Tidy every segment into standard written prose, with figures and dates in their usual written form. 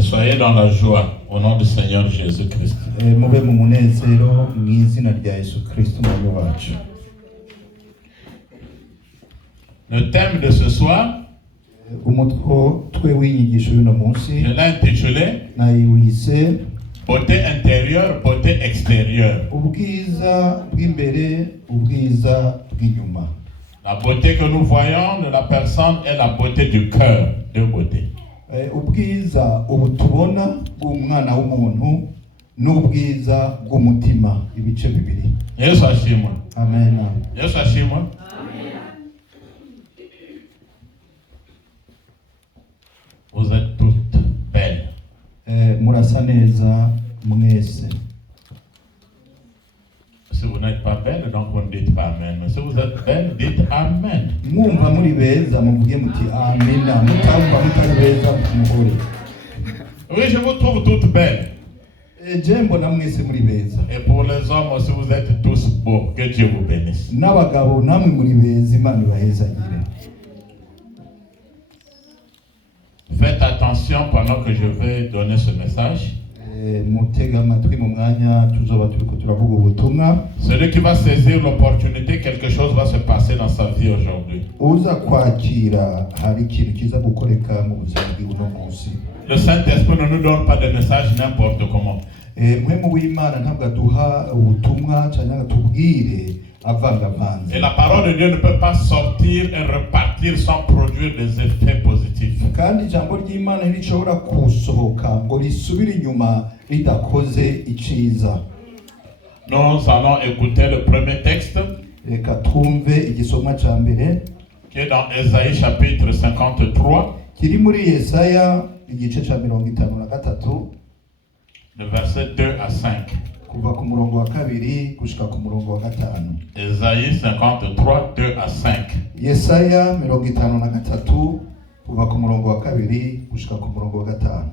Soyez dans la joie au nom du Seigneur Jésus-Christ. Mube mu munezero mu izina rya Yesu Kristo umwami wacu. Le thème de ce soir, Umutwe w'inyigisho y'uno munsi je l'ai intitulé nayiwise beauté intérieure, beauté extérieure. ubwiza bw'imbere, ubwiza bw'inyuma. La beauté que nous voyons de la personne est la beauté du cœur, deux beautés. Ubwiza ubu tubona bw'umwana w'umuntu n'ubwiza bw'umutima, ibice bibiri. Yesu ashimwe. Amen. Yesu ashimwe. Vous êtes toutes belles. Murasa neza mwese. Si vous n'êtes pas belle, donc vous ne dites pas amen. Mais si vous êtes belle, dites amen. Mwumva muri beza muvuge muti amena, mutamva mutari beza muhore. Oui, je vous trouve toutes belles. Jembo na mwese muri beza. Et pour les hommes aussi, vous êtes tous beaux. Que Dieu vous bénisse. N'abagabo namwe muri beza, Imana ibahezagire. Faites attention pendant que je vais donner ce message. Mutega amatwi mu mwanya tuzoba turiko turavuga ubutumwa. Celui qui va saisir l'opportunité, quelque chose va se passer dans sa vie aujourd'hui. Uza kwakira hari ikintu kiza gukoreka mu buzima bw'uno munsi. Le Saint-Esprit ne nous donne pas de message n'importe comment. Mpwemu w'Imana ntabwo aduha ubutumwa cyangwa atubwire avangavanze. Et la parole de Dieu ne peut pas sortir et repartir sans produire des effets positifs. Kandi ijambo ry'Imana ntirishobora kusohoka ngo risubire inyuma ridakoze iciza. Nous allons écouter le premier texte Reka twumve igisomwa ca mbere qui est dans Ésaïe chapitre 53, kiri muri Yesaya igice ca 53 le verset 2 à 5. kuva ku murongo wa kabiri gushika ku murongo wa gatanu. Ésaïe 53, 2 à 5. Yesaya 53 kuva ku murongo wa kabiri gushika ku murongo wa gatanu.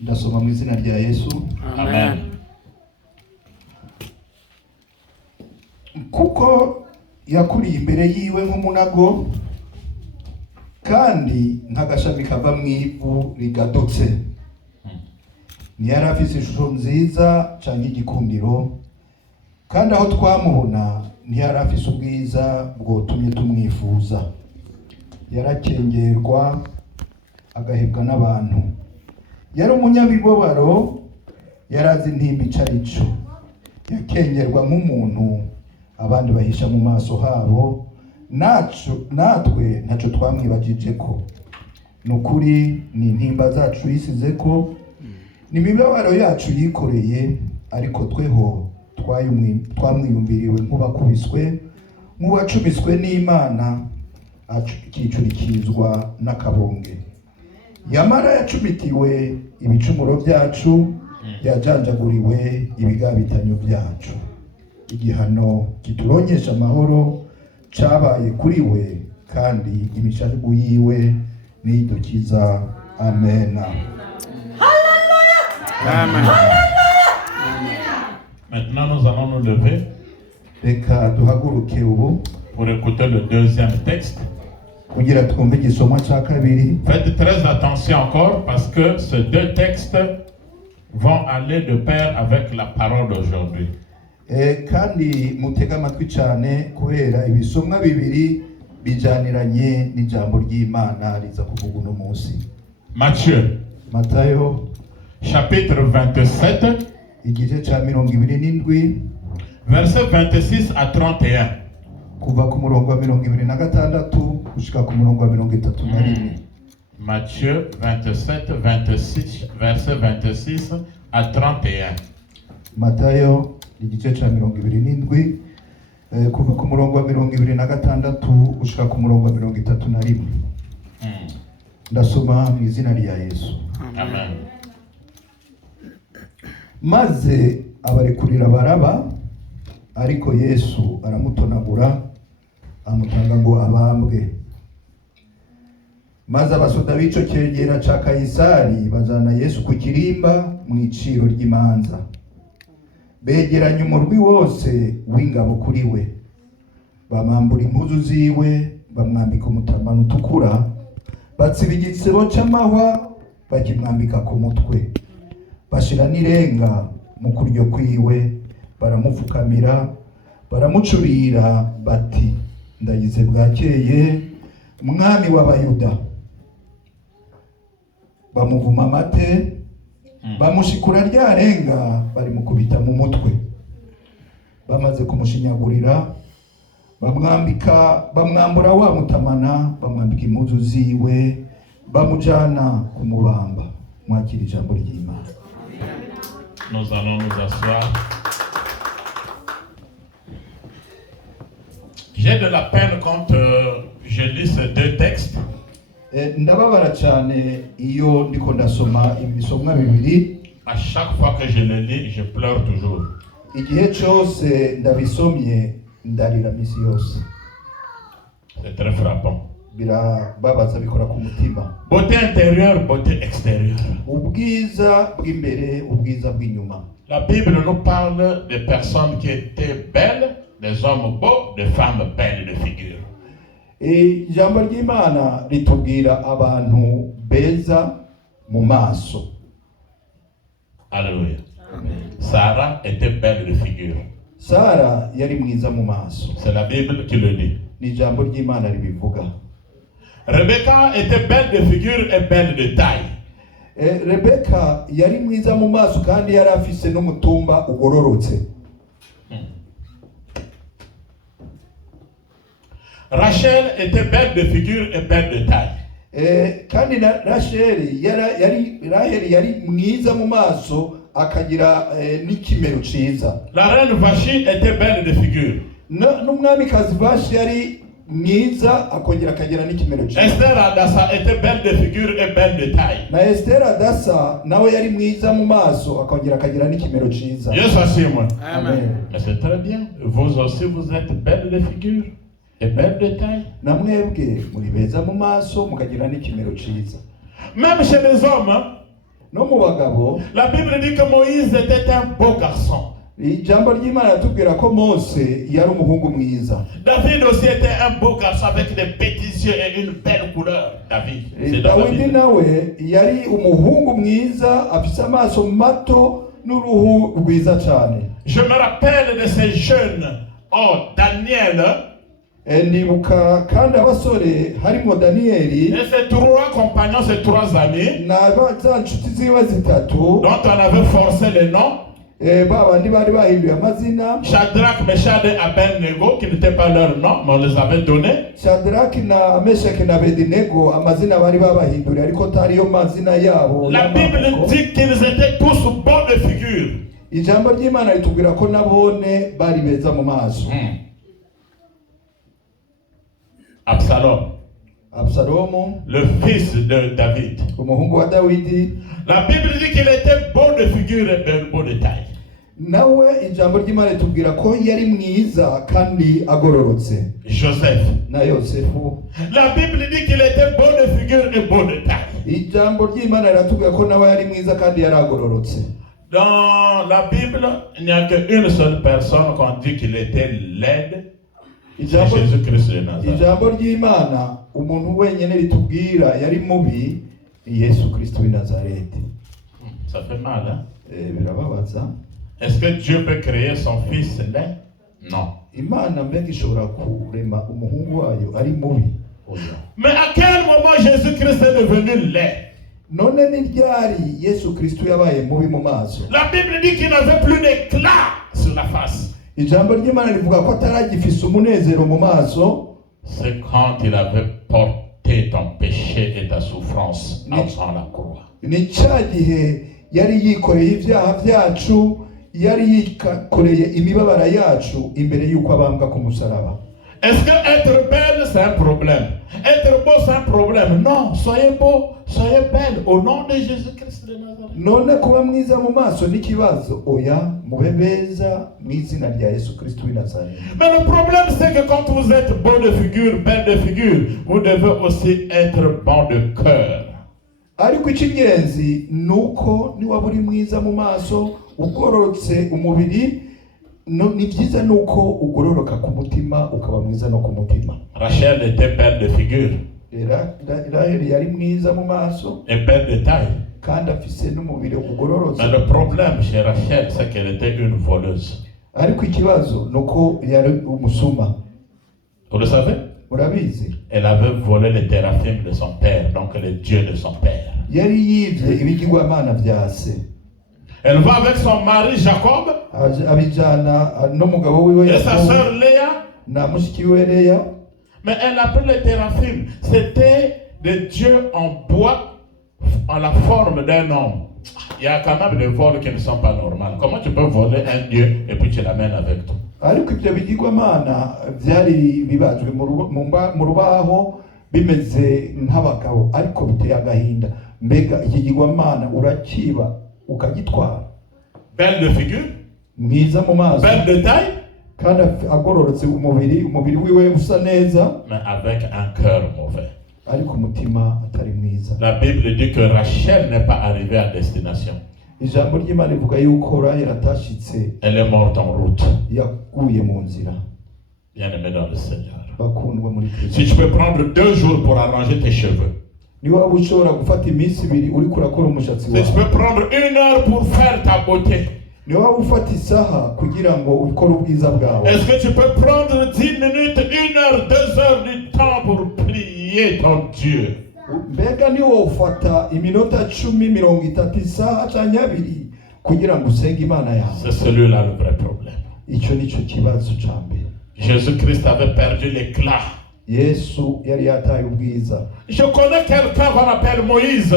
Ndasoma mu izina rya Yesu. Amen. Kuko yakuriye imbere yiwe nk'umunago kandi nk'agashami kava mu ivu rigadutse. Ntiyari afise ishusho nziza canke igikundiro, kandi aho twamubona ntiyari afise ubwiza bwotumye tumwifuza. Yarakengerwa agahebwa n'abantu, yari umunyabibabaro, yarazi intimba ico arico. Yakengerwa nk'umuntu abandi bahisha mu maso habo, natwe ntaco twamwibagijeko. Nukuri ni intimba zacu yisizeko, ni imibabaro yacu yikoreye, ariko tweho twamwiyumviriwe nk'ubakubiswe, nk'uwacumiswe n'Imana, akicurikizwa n'akabonge. Yamara yacumitiwe ibicumuro byacu, yajanjaguriwe ibigabitanyo byacu. Igihano kituronkesha amahoro cabaye kuri we, kandi imishavu yiwe nidukiza. Amen. Amen. Maintenant, nous allons nous lever Reka duhaguruke ubu pour écouter le deuxième texte. kugira twumve igisomwa ca kabiri. Faites très attention encore parce que ces deux textes vont aller de pair avec la parole d'aujourd'hui. Kandi mutega amatwi cyane kubera ibisomwa bibiri bijaniranye n'ijambo ry'Imana riza kuvuga uno munsi. Matthieu, Matayo chapitre 27, igice ca 27 verset 26 à 31. kuva ku murongo wa 26 gushika ku murongo wa 31. Matthieu 27, 26, verset 26 à 31. Matayo igice ca 27 kuva ku murongo wa 26 gushika ku murongo wa 31. Ndasoma mu izina rya Yesu. Amen. Maze abarekurira Baraba, ariko Yesu aramutonagura amutanga ngo abambwe. Maze abasoda b'ico cyegera ca Kayisari bajana Yesu ku kirimba mu iciro ry'imanza. Begeranya umurwi wose w'ingabo kuri we, bamambura impuzu ziwe, bamwambika umutamana utukura, batsiba igitsebo c'amahwa bakimwambika ku mutwe, bashira n'irenga mu kuryo kwiwe, baramupfukamira, baramucurira bati, ndagize bwakeye mwami w'abayuda. Bamuvuma amate, bamushikura rya renga, barimukubita mu mutwe. Bamaze kumushinyagurira, bamwambura wa mutamana, bamwambika impuzu ziwe, bamujana kumubamba. Mwakira ijambo ry'Imana. Nous allons nous asseoir. J'ai de la peine quand je lis ces deux textes. Ndababara cyane iyo ndiko ndasoma ibisomwa bibiri. À chaque fois que je les lis, je pleure toujours. Igihe cyose ndabisomye ndarira misi yose. C'est très frappant. Birababaza, bikora ku mutima. Beauté intérieure, beauté extérieure. Ubwiza bw'imbere, ubwiza bw'inyuma. La Bible nous parle des personnes qui étaient belles, des hommes beaux, des femmes belles de figure. Ijambo ry'Imana ritubwira abantu beza mu maso. Alléluia. Sarah était belle de figure. Sara yari mwiza mu maso. C'est la Bible qui le dit. Ni ijambo ry'Imana ribivuga. Rebecca était belle de figure et belle de taille. Rebecca yari mwiza mu maso kandi yari afise n'umutumba ugororotse. Rachel était belle de figure et belle de taille. Kandi na Rachel yari mwiza mu maso akagira n'ikimero ciza. La reine Vashti était belle de figure. N'umwamikazi Vashti yari mwiza akongera akagira n'ikimero ciza. Esther Adassa était belle de figure et belle de taille. Na Esther Adassa nawe yari mwiza mu maso akongera akagira n'ikimero ciza. Dieu soit sur moi. Amen. Mais c'est très bien. Vous aussi vous êtes belle de figure et belle de taille. Namwebwe muri beza mu maso mukagira n'ikimero ciza. Même chez les hommes, no mu bagabo, la Bible dit que Moïse était un beau garçon. Ijambo ry'Imana ritubwira ko Mose yari umuhungu mwiza. David aussi était un beau garçon avec des petits yeux et une belle couleur. David. Dawidi nawe yari umuhungu mwiza afise amaso mato n'uruhu rwiza cyane. Je me rappelle de ces jeunes. Oh, Daniel. Ndibuka kandi abasore harimo Danieli. Et ses trois compagnons, ses trois amis. Na za nshuti ziwe zitatu. Dont on avait forcé les noms. Babandi bari bahinduye amazina. Shadrach, Meshach et Abednego, qui n'étaient pas leur nom, mais on les avait donnés. Shadrach na Meshach na Abednego amazina bari babahinduriye ariko tariyo mazina yabo. La Bible dit qu'ils étaient tous bons de figure. Ijambo ry'Imana ritubwira ko nabone bari beza mu maso. Absalom, le fils de David. Umuhungu wa Dawidi. La Bible dit qu'il était beau de figure et beau de taille. Nawe ijambo ry'Imana ritubwira ko yari mwiza kandi agororotse. Joseph. Na Yosefu. La Bible dit qu'il était beau de figure et beau de taille. Ijambo ry'Imana riratubwira ko nawe yari mwiza kandi yari agororotse. Dans la Bible, il n'y a qu'une seule personne qu'on dit qu'il était laid. Jésus-Christ de Nazareth. Ijambo ry'Imana umuntu wenyene ritubwira yari mubi, Yesu Kristo w'i Nazareti. Ça fait mal, hein? Birababaza. Est-ce que Dieu peut créer son fils laid? Non. Imana mbega ishobora kurema umuhungu wayo ari mubi? Mais à quel moment Jésus-Christ est devenu laid? None ni ryari Yesu Kristo yabaye mubi mu maso? La Bible dit qu'il n'avait plus d'éclat sur la face. Ijambo ry'Imana rivuga ko ataragifise umunezero mu maso. C'est quand il avait porté ton péché et ta souffrance avant la croix. Ni cya gihe yari yikoreye ibyaha byacu, yari yikoreye imibabaro yacu imbere y'uko abambwa ku musaraba. Est-ce que être belle c'est un problème? Être beau c'est un problème? Non, soyez beau, soyez belle au nom de Jésus-Christ de Nazareth. None kuba mwiza mu maso ni kibazo? Oya, mube beza mu izina rya Yesu Kristo w'i Nazareth. Mais le problème c'est que quand vous êtes beau de figure, belle de figure, vous devez aussi être bon de cœur. Ariko icy'ingenzi nuko niwaba uri mwiza mu maso, ugororotse umubiri, ni byiza nuko ugororoka ku mutima ukaba mwiza no ku mutima. Rachel était belle de figure. Raheli yari mwiza mu maso et belle de taille. kandi afise n'umubiri ugororotse. Mais le problème chez Rachel, c'est qu'elle était une voleuse. Ariko ikibazo nuko yari umusuma. Vous le savez? Murabizi? Elle avait volé les téraphimes de son père, donc les dieux de son père. Yari yivye ibigirwamana vya se. Elle va avec son mari Jacob Abijana n'umugabo wiwe et sa sœur Léa. na mushiki we Leya. Mais elle a pris les téraphimes. C'était des dieux en bois, en la forme d'un homme. Il y a quand même des vols qui ne sont pas normaux. Comment tu peux voler un dieu et puis tu l'amènes avec toi? Ariko ibyo bigirwamana vyari bibajwe mu rubaho bimeze nk'abagabo ariko biteye agahinda. Mbega iki gigwamana urakiba ukagitwara. Belle de figure, Mwiza mu maso belle de taille, kandi agororotse umubiri wiwe usa neza mais avec un cœur mauvais. ariko umutima atari mwiza. La Bible dit que Rachel n'est pas arrivée à destination. Ijambo ry'Imana rivuga yuko Raheli atashitse, Elle est morte en route. yaguye mu nzira. Bien-aimé dans le Seigneur. Bakundwa muri Kristo. Si tu peux prendre 2 jours pour arranger tes cheveux, Ni waba ushobora gufata iminsi ibiri uri kurakora umushatsi si tu wawe, peux prendre 1 heure pour faire ta beauté, ni waba ufata isaha kugira ngo ukore ubwiza bwawe, est-ce que tu peux prendre 10 minutes, 1 heure, 2 heures du temps pour prier ton Dieu? mbega ni wowe ufata iminota 10-30 isaha canke abiri kugira ngo usenge Imana yawe? C'est celui-là le vrai problème. Ico nico kibazo ca mbere. Jésus-Christ avait perdu l'éclat. Yesu yari yataye ubwiza. Je connais quelqu'un qu'on appelle Moïse.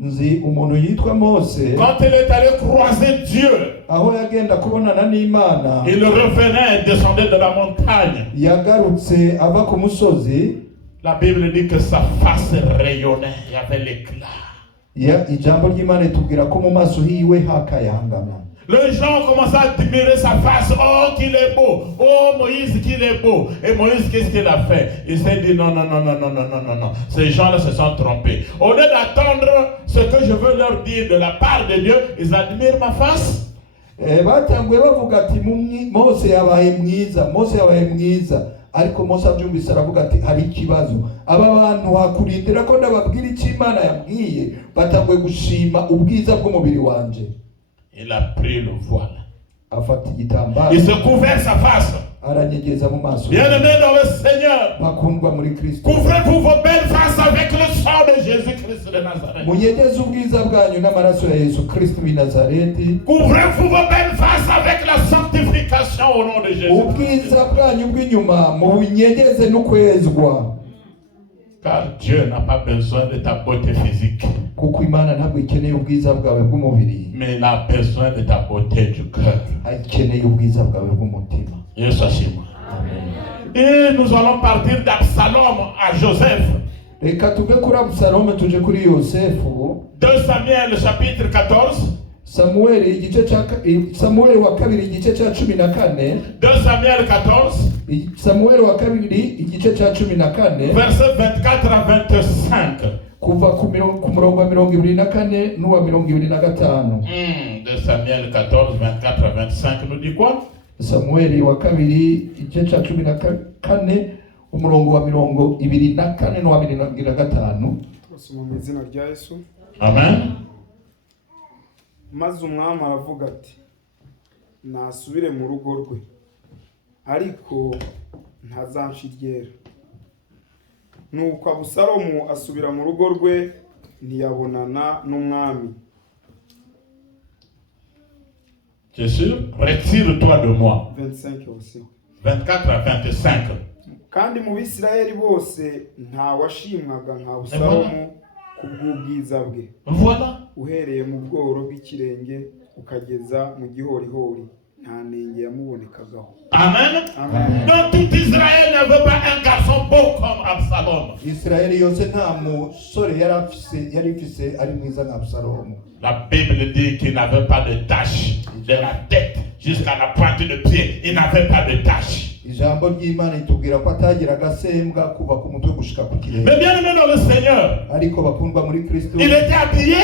Nzi umuntu yitwa Mose, Quand il est allé croiser Dieu, aho yagenda kubonana n'Imana, il revenait, descendait de la montagne. yagarutse ava ku musozi. La Bible dit que sa face rayonnait, il y avait l'éclat. Ijambo ry'Imana itubwira ko mu maso hiwe hakayangana. Les gens commençaient à admirer sa face. Oh, qu'il est beau. Oh, Moïse, qu'il est beau. Et Moïse, qu'est-ce qu'il a fait? Il s'est dit non. Ces gens-là se sont trompés. Au lieu d'attendre ce que je veux leur dire de la part de Dieu, ils admirent ma face. Batanguye bavuga ati Mose yabaye mwiza. Ariko Mose abyumvise aravuga ati hari ikibazo. Aba bantu hakurindira ko ndababwira icyo Imana yabwiye, batanguye gushima ubwiza bw'umubiri wanje. Il a pris le voile. Afata igitambaro, Il se couvert sa face. aranyegeza mu maso. Bien-aimés dans le Seigneur, Bakundwa muri Kristo, couvrez-vous vos belles faces avec le sang de Jésus-Christ de Nazareth. munyegeze ubwiza bwanyu n'amaraso ya Yesu Kristo w'i Nazareti. Couvrez-vous vos belles faces avec la sanctification au nom de Jésus. Ubwiza bwanyu bw'inyuma mubunyegeze n'ukwezwa. Car Dieu n'a pas besoin de ta beauté physique, Kuko Imana ntabwo ikeneye ubwiza bwawe bw'umubiri, mais il a besoin de ta beauté du cœur. ikeneye ubwiza bwawe bw'umutima. Yesu ashimwe. Et nous allons partir d'Absalom à Joseph. Reka tuve kuri Abusalomu tuje kuri Yosefu. 2 Samuel chapitre 14. Samueli wa kabiri igice cya 14. 2 Samuel 14. Samueli wa kabiri igice cya 14. Verset 24 à 25. Kuva ku murongo wa 24 n'uwa 25. 2 Samuel 14, 24 à 25 nous dit quoi? Samueli wa kabiri igice cya 14 umurongo wa 24 n'uwa 25. Mu izina rya Yesu. Amen. Maze umwami aravuga ati nasubire mu rugo rwe ariko ntazanshigera. Nuko Abusalomu asubira mu rugo rwe ntiyabonana n'umwami. C'est sûr? Retire-toi de moi. 25 aussi. 24 à 25. Kandi mu Bisirayeli bose nta washimwaga nka Abusalomu kubw'ubwiza bwe. Voilà. Uhereye mu bworo bw'ikirenge ukageza mu gihorihori nta nenge yamubonekagaho. Amen. Amen. Donc tout Israël ne veut pas un garçon beau comme Absalom. Israeli yose nta musore yari ifise ari mwiza nka Abusalomu. La Bible dit qu'il n'avait pas de tache de la tête jusqu'à la pointe de pied. Il n'avait pas de tache. Ijambo ry'Imana itubwira ko atagira agasembwa kuva ku mutwe gushika ku kirenge. Mais bien aimé dans le Seigneur, Ariko bakundwa muri Kristo, il était habillé.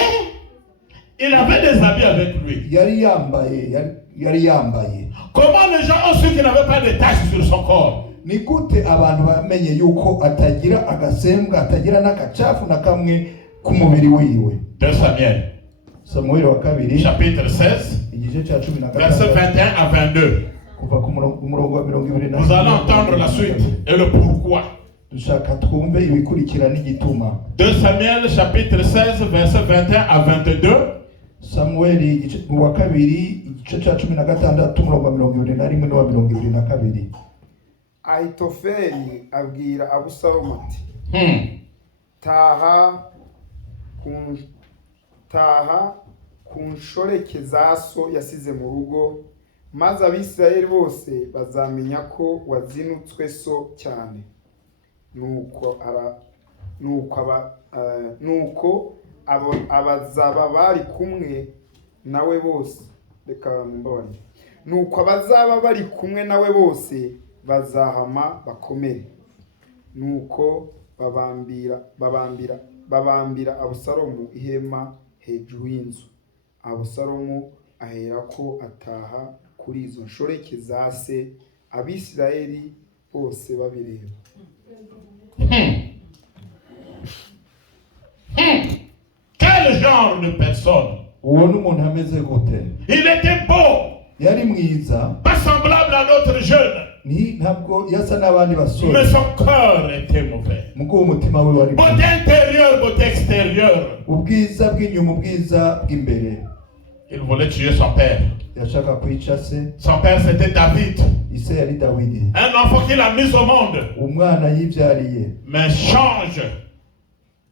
Il avait des habits avec lui. yari yambaye. Comment les gens ont su qu'il n'avait pas de taches sur son corps? ni gute abantu bamenye yuko atagira agasembwa, atagira n'agacafu na kamwe ku mubiri wiwe? 2 Samuel. Samuel wa kabiri Chapitre 16. igice cya 16 Verset 21 à 22. kuva ku murongo wa 20. Vous allez entendre la suite et le pourquoi. Dushaka twumve ibikurikira n'igituma. 2 Samuel chapitre 16 verset 21 à 22. Samuel igice wa kabiri igice cya 16 umurongo wa 21 n'uwa 22. Ahitofeli abwira Abusalomu ati taha ku nshoreke za so yasize mu rugo, maze Abisirayeli bose bazamenya ko wazinutswe so cyane. Nuko abazaba bari kumwe nawe bose, reka mbone, nuko abazaba bari kumwe nawe bose bazahama bakomere. Nuko babambira Abusalomu ihema hejuru y'inzu. Abusalomu aherako ataha kuri izo nshoreke za se, Abisirayeli bose babireba. Quel genre de personne? Uwo n'umuntu ameze gute? Il était beau, Yari mwiza, pas semblable à l'autre jeune, ntabwo yasa n'abandi basore, mais son cœur était mauvais. muko umutima we wari Beauté intérieure, beauté extérieure. ubwiza bw'inyuma, ubwiza bw'imbere. Il voulait tuer son père. Yashaka kwica se. Son père c'était David, Ise yari Dawidi, un enfant qu'il a mis au monde. umwana yibyariye. Mais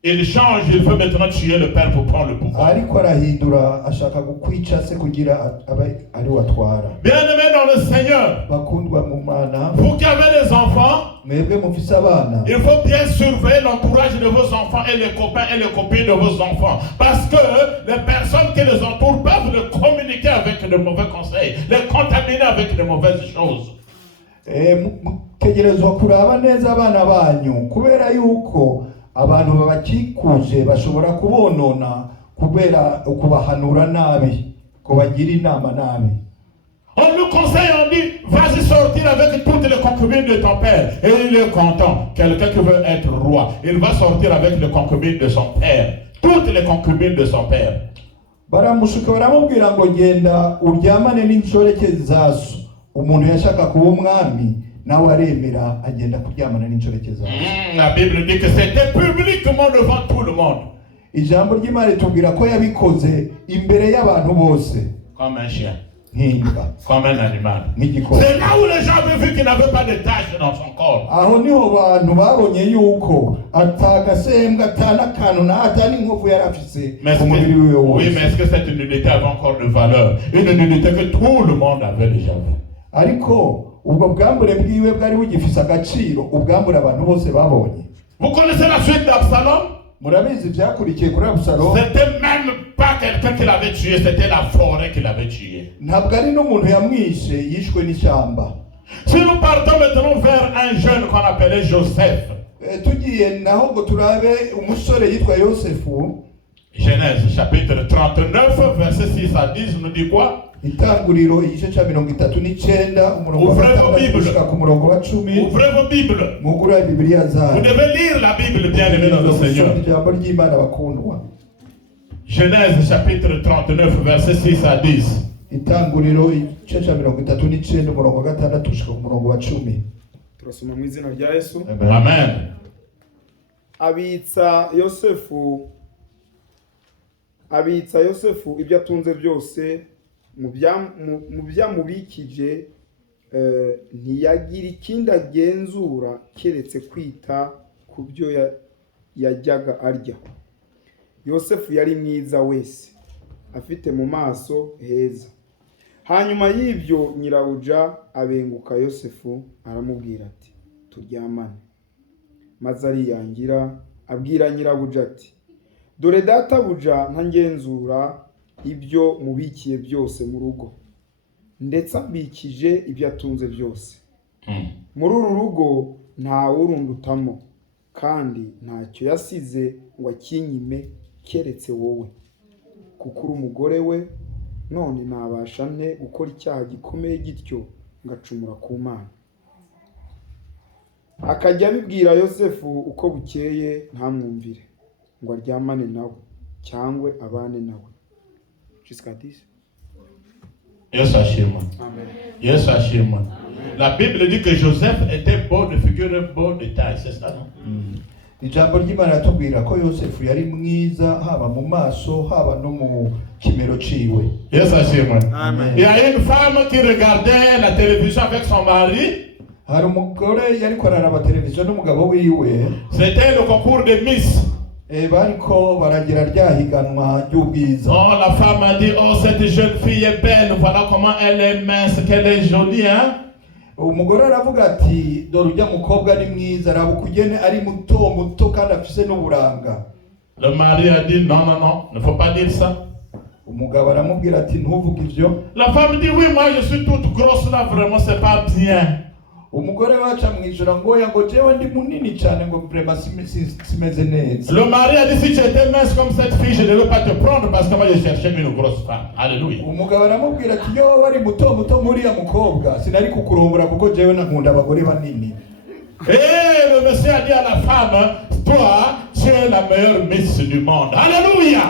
il change, il veut maintenant tuer le père pour prendre le pouvoir. Ariko arahindura, ashaka kukwica se kugira abe ari watwara. Bien-aimés dans le Seigneur, Bakundwa mu Mana, vous qui avez les enfants, mwebwe mufise abana, il faut bien surveiller l'entourage de vos enfants et les copains et les copines de vos enfants. Parce que les personnes qui les entourent peuvent les communiquer avec de mauvais conseils, les contaminer avec de mauvaises choses. mutegerezwa kuraba neza abana banyu, kubera yuko abantu babakikuje bashobora kubonona kubera kubahanura nabi, kubagira inama nabi. On nous conseille, on dit, vas-y sortir avec toutes les concubines de ton père. Et il est content. Quelqu'un qui veut être roi, il va sortir avec les concubines de son père. Toutes les concubines de son père. Baramushuka baramubwira ngo genda uryamane n'inshoreke zaso. Umuntu yashaka kuba umwami, nawe aremera agenda kuryamana n'inshoreke zaso. La Bible dit que c'était publiquement devant tout le monde. Ijambo ry'Imana ritubwira ko yabikoze imbere y'abantu bose. Comme un chien. Comme un animal. C'est là où les gens avaient vu qu'il n'avait pas de taches dans son corps. Aho niho bantu babonye yuko atagasembwa atanakantu na atani inkovu yarafise ku mubiri wiwe wose. Oui, mais est-ce que cette nudité avait encore de valeur? Une nudité que tout le monde avait déjà vue. Ariko ubwo bwambure bwiwe bwari bugifise agaciro, ubwambure abantu bose babonye. Vous connaissez la suite d'Absalom? Murabizi byakurikiye kuri Abusalomu. C'était même pas quelqu'un qui l'avait tué, c'était la forêt qui l'avait tué. Ntabwo ari n'umuntu yamwishe, yishwe n'ishyamba. Si nous partons maintenant vers un jeune qu'on appelait Joseph. Tugiye naho ngo turabe umusore yitwa Yosefu. Genèse chapitre 39 verset 6 à 10 nous dit quoi? Itanguriro igice cya 39 umurongo wa 6 gushika ku murongo wa 10. Ouvrez vos Bibles. Mugura Bibiliya zanyu. Vous devez lire la Bible, bien-aimés dans le Seigneur. Ijambo ry'Imana bakundwa. Genèse chapitre 39 verset 6 à 10. Itanguriro igice cya 39 umurongo wa 6 gushika ku murongo wa 10. Turasoma mu izina rya Yesu. Amen. Abitsa Yosefu ibyo atunze byose mu byamubikije, ntiyagira ikindi agenzura keretse kwita ku byo yajyaga arya. Yosefu yari mwiza wese, afite mu maso heza. Hanyuma y'ibyo nyirabuja abenguka Yosefu, aramubwira ati turyamane. Maze ariyangira abwira nyirabuja ati dore databuja ntangenzura ibyo mubikiye byose mu rugo, ndetse ambikije ibyo atunze byose. Muri uru rugo nta wurundutamo, kandi ntacyo yasize ngo akinyime keretse wowe, kuko uri umugore we. None nabasha nte gukora icyaha gikomeye gityo ngacumura ku Mana? akajya abibwira Yosefu uko bukeye ntamwumvire ngo aryamane nawe cyangwa abane nawe. Jusqu'à 10. Yes, ashima. Yes, ashima. La Bible dit que Joseph était beau de figure, beau de taille, c'est ça, non? Ijambo ry'Imana ratubwira ko Yosefu yari mwiza haba mu maso haba no mu kimero ciwe. Yes, ashima. Amen. Il y a une femme qui regardait la télévision avec son mari. Hari umugore yariko araraba televiziyo n'umugabo wiwe. C'était le concours de Miss. Bariko baragira ryahiganwa ry'ubwiza. Oh, la femme a dit, oh, cette jeune fille est belle, voilà comment elle est mince, qu'elle est jolie, hein? Umugore aravuga ati dore ujya mukobwa ni mwiza araba ukugene ari muto kandi afise n'uburanga. Le mari a dit non, non, non, ne faut pas dire ça. Umugabo aramubwira ati ntuvuge ivyo. La femme dit oui, moi je suis toute grosse là, vraiment c'est pas bien. Umugore waca mwijura ngo yango jewe ndi munini cyane ngo vraiment simeze neza. Le mari a dit si tu étais mince comme cette fille, je ne vais pas te prendre parce que moi je cherchais une grosse femme. Alléluia. Umugabo aramubwira ati yo wari muto muri ya mukobwa sinari kukurombora kuko jewe nakunda abagore banini. Et le monsieur a dit à la femme, toi tu es la meilleure miss du monde. Alléluia.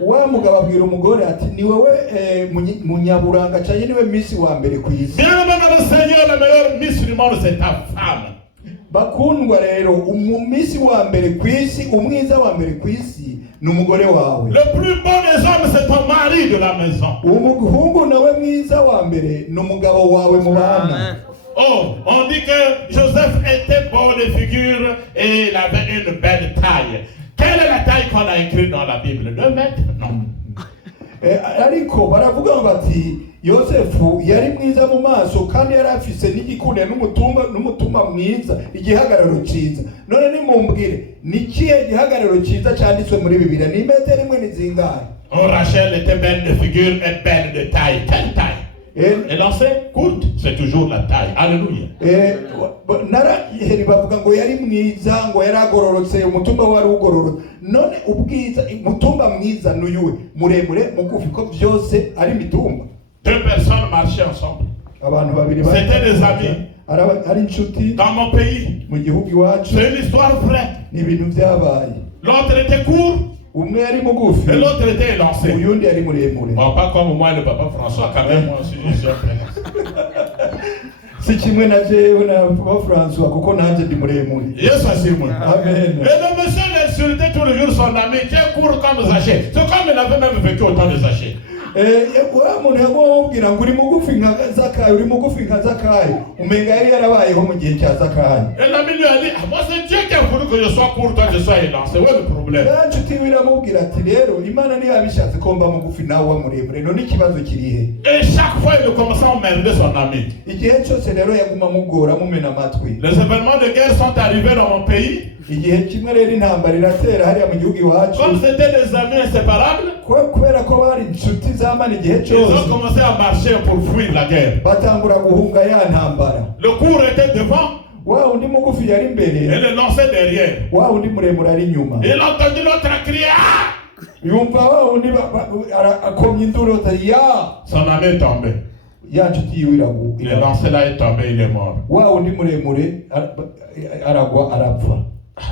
Wa mugabo abwira umugore ati ni wewe munyaburanga cyane niwe miss wa mbere ku isi. Bien aimé le Seigneur, la meilleure miss du monde c'est ta femme. Bakundwa rero umumisi wa mbere ku isi umwiza wa mbere ku isi ni umugore wawe. Le plus beau des hommes c'est ton mari de la maison. Umuhungu nawe mwiza wa mbere ni umugabo wawe mu bana. Oh, on dit que Joseph était beau de figure et il avait une belle taille. Quelle est la taille qu'on a écrite dans la Bible? 2 mètres? Non. Ariko baravuga bati Yosefu yari mwiza mu maso kandi yari afise n'igikune n'umutumba mwiza igihagararo ciza. None nimumbwire ni kihe gihagararo ciza cyanditswe muri Bibiliya? Ni metero imwe nizingahe? Oh, Rachel était belle de figure et belle de taille. Quelle taille? Et lancée courte, c'est toujours la taille. Alléluia. Naraheri bavuga ngo yari mwiza ngo yari agororotse umutumba wari ugororotse. None ubwiza umutumba mwiza n'uyuwe muremure mugufi ko byose ari mitumba. 2 personnes marchaient ensemble. Abantu babiri c'était des amis. Ari inshuti dans mon pays. Mu gihugu iwacu. C'est une histoire vraie. Ni ibintu byabaye. L'autre était court. Umwe yari mugufi. Et l'autre était élancé. Uyundi yari muremure. Bon, pas comme moi le papa François, quand même moi aussi je suis si kimwe na jewe na papa François kuko nanje ndi muremure. Yes, c'est moi. Amen. Et le monsieur l'insultait tous les jours son ami, tu es court comme Zaché. C'est comme il avait même vécu autant de Zaché. Wa muntu yamubwira ngo uri mugufi nka Zakayo uri mugufi nka Zakayo umenga yari yarabayeho mu gihe cya Zakayo. Et l'ami lui a dit, moi c'est Dieu qui a voulu que je sois court, toi je sois élancé. Où est le problème? Inshuti biramubwira ati rero Imana niyo yabishatse ko mba mugufi nawe wa muremure none ikibazo kiri he? Et chaque fois il commençait à emmerder son ami. Igihe cyose rero yaguma mugora mumena amatwi. Les événements de guerre sont arrivés dans mon pays. Igihe kimwe rero intambara iratera hariya mu gihugu iwacu. Comme c'était des amis inséparables, kubera ko bari inshuti zamana igihe cyose. Ils ont commencé à marcher pour fuir la guerre. Batangura guhunga ya ntambara. Le court était devant. Wa undi mugufi yari imbere. Et le lancé derrière. Wa undi muremure ari inyuma. Il a entendu l'autre crier. Yumva wa undi akomye induru ati ya. Son ami est tombé. Ya nshuti yiwe iragu. Le lancé là est tombé, il est mort. Wa undi muremure aragwa arapfa.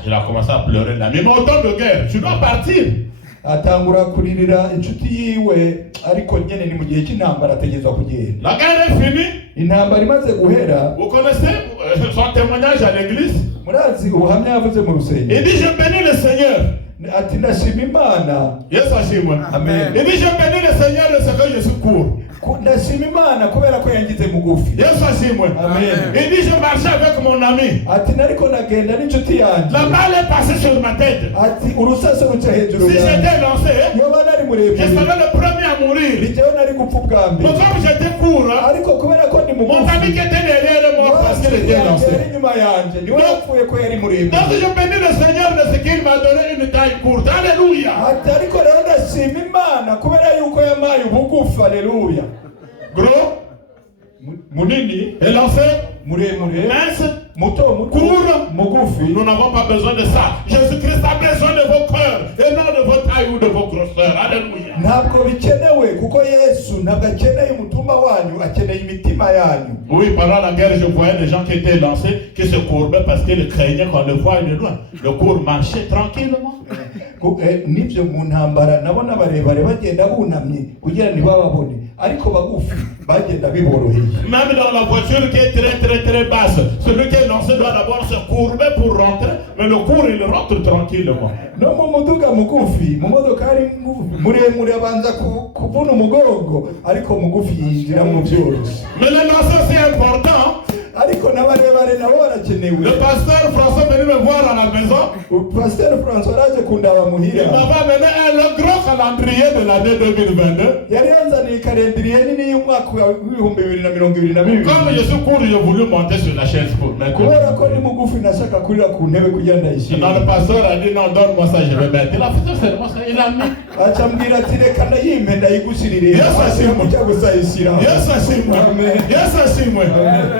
Il a commencé à pleurer l'ami. Mais au temps de guerre, tu dois partir. Atangura kuririra inshuti yiwe ariko nyene ni mu gihe cy'intambara ategezwa kugenda. La guerre est finie. Intambara imaze guhera. Vous connaissez son témoignage à l'église? Murazi ubuhamya yavuze mu rusengero. Il dit je bénis le Seigneur. Ati ndashima Imana. Yes, ashimwe. Amen. Il dit je bénis le Seigneur de ce que je suis court. Ndashima Imana kubera ko yangize mugufi. Yes, ashimwe. Amen. Il dit je marchais avec mon ami. Ati nariko nagenda n'inshuti yanjye. La balle est passée sur ma tête. Ati urusaso ruca hejuru Si yanjye. j'étais lancé, yoba nari muremure. je serais le premier à mourir. Bitewe nari gupfa ubwa mbere. Mais comme j'étais court, ariko kubera ko ndi mugufi. mon ami qui était derrière moi parce qu'il était lancé. Inyuma yanjye niwe yapfuye ko yari muremure. Donc je bénis le Seigneur de ce qu'il m'a donné une taille courte. Alléluia. Ati ariko rero ndashima Imana kubera yuko yamaye ubugufi. Alléluia. Gros, munini, élancé, muremure, mince, muto, court, mugufi. Nous n'avons pas besoin de ça. Jésus-Christ a besoin de vos cœurs et non de vos tailles ou de vos grosseurs. Alléluia. ntabwo bikenewe kuko Yesu ntabwo akeneye umutima wanyu, akeneye imitima yanyu. Oui, pendant la guerre, je voyais des gens qui étaient lancés, qui se courbaient parce qu'ils craignaient qu'on le voie de loin. Le cours marchait tranquillement. Nibyo mu ntambara nabona barebare bagenda bunamye kugira ntibababone, ariko bagufi bagenda biboroheye. Même dans la voiture qui est très basse, celui qui est lancé doit d'abord se courber pour rentrer, mais le cours il rentre tranquillement. No mu muduga mugufi, mu modokari muremure abanza kuvuna umugongo, ariko mugufi yinjira mu byoroshye. Mais le lanceur c'est important. Ariko n'abarebare nabo barakenewe. Le pasteur François venu me voir à la maison. Pasteur François araje kundaba muhira. Il m'avait amené un grand calendrier de l'année 2022. Yari yanzaniye kalendriye nini y'umwaka w'ibihumbi 2022. Comme je suis court, j'ai voulu monter sur la chaise pour mettre. Kubera ko ni mugufi nashaka kurira ku ntebe kugira ndayishime. Dans le pasteur a dit non, donne-moi ça, je vais mettre. Il a fait seulement ça, il a mis. Acambwira ati reka ndayimpe ndayigushirire. Yesu ashimwe. Kujya gusayisira. Yesu ashimwe. Yesu ashimwe.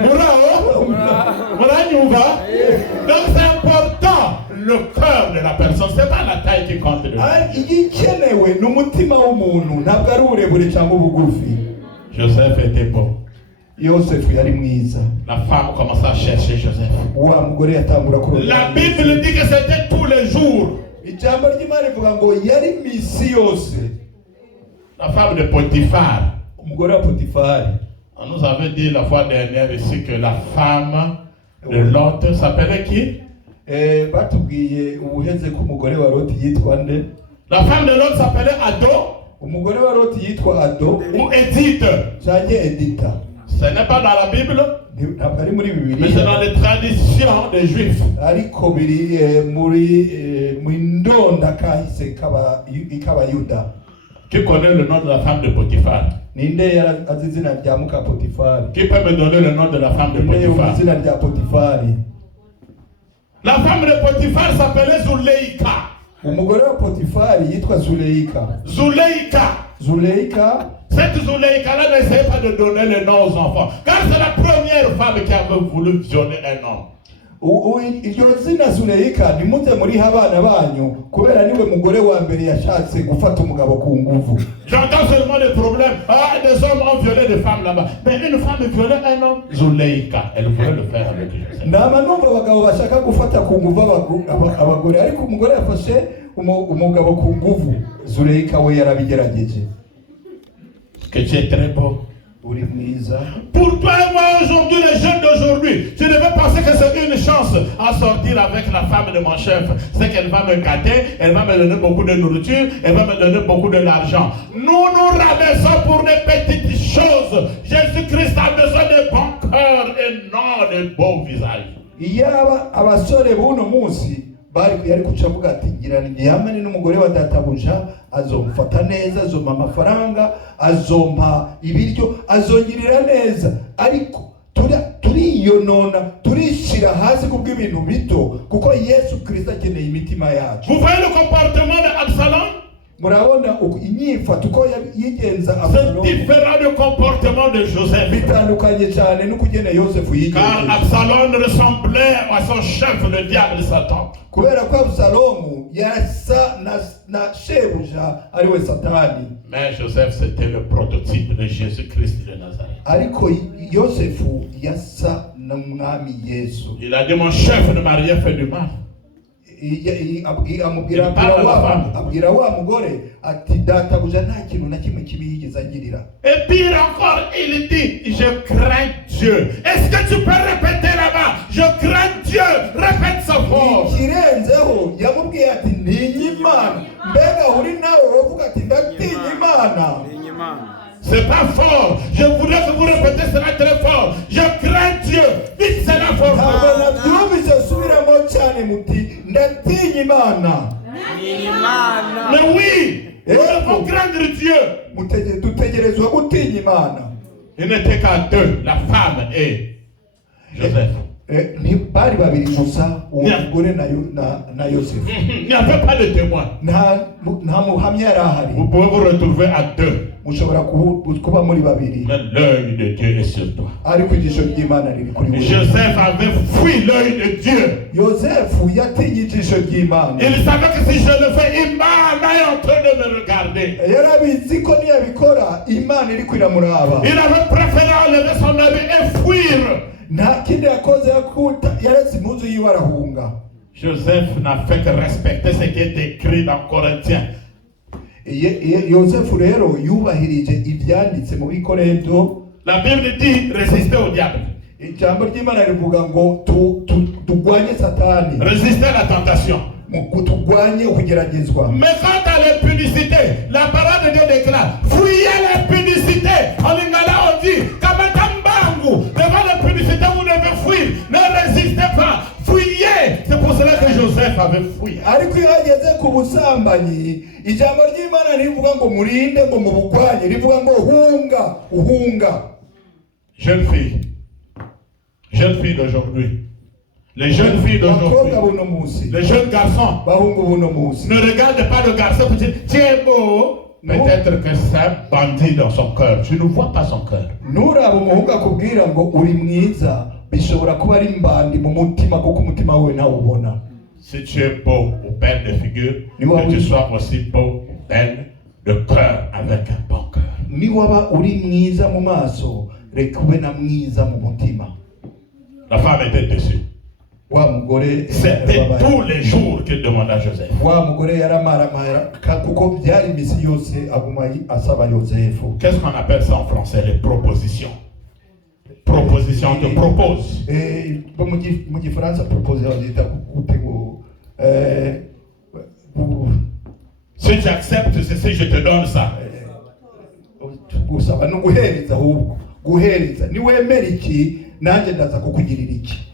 Murao. Donc c'est important le cœur de la personne, c'est pas la taille qui compte. Igikenewe n'umutima w'umuntu, ntabwo ari uburebure cyangwa ubugufi. Joseph était beau. Yosefu yari mwiza. La femme commença à chercher Joseph. Wa mugore yatangura kurota. La Bible dit que c'était tous les jours. Ijambo ry'Imana rivuga ngo yari misi yose. La femme de Potiphar. Umugore wa Potifari. On nous avait dit la fois dernière ici que la femme de Lot s'appelait qui? Batubwiye ubuheze ko umugore wa Lot yitwa nde? La femme de Lot s'appelait Ado. Umugore wa Lot yitwa Ado. Ou Edith. Cyangwa Edita. Ce n'est pas dans la Bible. Ntabwo ari muri Bibiliya. Mais c'est dans les traditions des Juifs. Ariko biri muri mu ndonda kahise k'Abayuda. Qui connaît le nom de la femme de Potiphar? Ninde azi izina rya muka Potifari? Qui peut me donner le nom de la femme de Potiphar? Izina rya Potifari. La femme de Potiphar s'appelait Zuleika. Umugore wa Potifari yitwa Zuleika. Zuleika. Cette Zuleika-là n'essayait pas de donner le nom aux enfants, car c'est la première femme qui avait voulu violer un homme. Iryo zina Zuleika nimuze muri abana banyu kubera niwe mugore wa mbere yashatse gufata umugabo ku nguvu. J'entends seulement les problèmes. Ah, des hommes ont violé des femmes là-bas. Mais une femme violait un homme. Zuleika, elle voulait le faire avec Joseph. Nama numva abagabo bashaka gufata ku nguvu abagore, ariko umugore yafashe umugabo ku nguvu. Zuleika we yarabigerageje. Que tu es très beau. Pour toi et moi aujourd'hui, les jeunes d'aujourd'hui, tu devais penser que c'est une chance à sortir avec la femme de mon chef. C'est qu'elle va me gâter, elle va me donner beaucoup de nourriture, elle va me donner beaucoup de l'argent. Nous nous rabaissons pour des petites choses. Jésus-Christ a besoin de bons cœurs et non de beaux visages. Iyaba abasore buno munsi bari yari kucavuga ati ngira ndiyamane n'umugore wa databuja azomfata neza, azompa amafaranga, azompa ibiryo, azongirira neza, ariko turiyonona, turishira hasi kubw'ibintu bito kuko Yesu Kristo akeneye imitima yacu. Vous voyez le comportement d'Absalom? Murabona inyifato uko yigenza Absalom. C'est différent du comportement de Joseph. Bitandukanye cyane n'ukugene Yosefu yigenza. Car Absalom ressemblait à son chef, le diable Satan. Kubera ko Absalomu yasa na shebuja ariwe Satani. Mais Joseph c'était le prototype de Jésus-Christ de Nazareth. Ariko Yosefu yasa na mwami Yesu. Il a dit mon chef ne m'a rien fait du mal. Abwira wa mugore ati databuja nta kintu na kimwe kibi yigeze agirira. Et pire encore, il dit je crains Dieu. Est-ce que tu peux répéter là-bas? Je crains Dieu. Répète ça fort. Ikirenzeho yamubwiye ati ntinya Imana. Mbega uri nawe wovuga ati ndatinya Imana. C'est pas fort. Je voudrais que vous répétez cela très fort. Je crains Dieu. Dites cela fort. Mais oui, il faut craindre Dieu. Il n'était qu'à deux, la femme et Joseph. Il n'y avait pas de témoin. Vous pouvez vous retrouver à deux. mushobora kuba muri babiri, mais l'œil de Dieu est sur toi. ariko ijisho ry'Imana riri kuri wewe. Joseph avait fui l'œil de Dieu. Yosefu yatinye ijisho ry'Imana. Il savait que si je le fais, Imana est en train de me regarder. Yarabizi ko niyabikora Imana iri kwiramuraba. Il avait préféré enlever son habit et fuir. Nta kindi yakoze yakuta yaretse impuzu yiwe arahunga. Joseph n'a fait que respecter ce qui est écrit dans Corinthiens. Yosefu rero yubahirije ibyanditse mu Bikorinto. La Bible dit résister au diable. Ijambo ry'Imana rivuga ngo tugwanye Satani. Résister à la tentation. Tugwanye ukugeragezwa. Mais quant à l'impudicité, la parole de Dieu déclare, fuyez l'impudicité. En lingala on dit, Kamatambangu, devant l'impudicité vous devez fuir. Ne résistez pas, fuyez. C'est pour cela que Joseph avait fui. Ariko iyo ageze ku busambanyi, ijambo ry'Imana rivuga ngo murinde ngo mubugwanye, rivuga ngo uhunga. Jeune fille d'aujourd'hui. Les jeunes filles d'aujourd'hui, les jeunes garçons, ne regardent pas le garçon pour dire tu es beau. Peut-être que c'est un bandit dans son cœur. Tu ne vois pas son cœur. Si tu es beau ou belle de figure, que tu sois aussi beau, belle de cœur avec un bon cœur. La femme était déçue. C'était tous les jours qu'il demandait à Joseph. Qu'est-ce qu'on appelle ça en français? Les propositions. Proposition te propose. Si tu acceptes ceci, je te donne ça.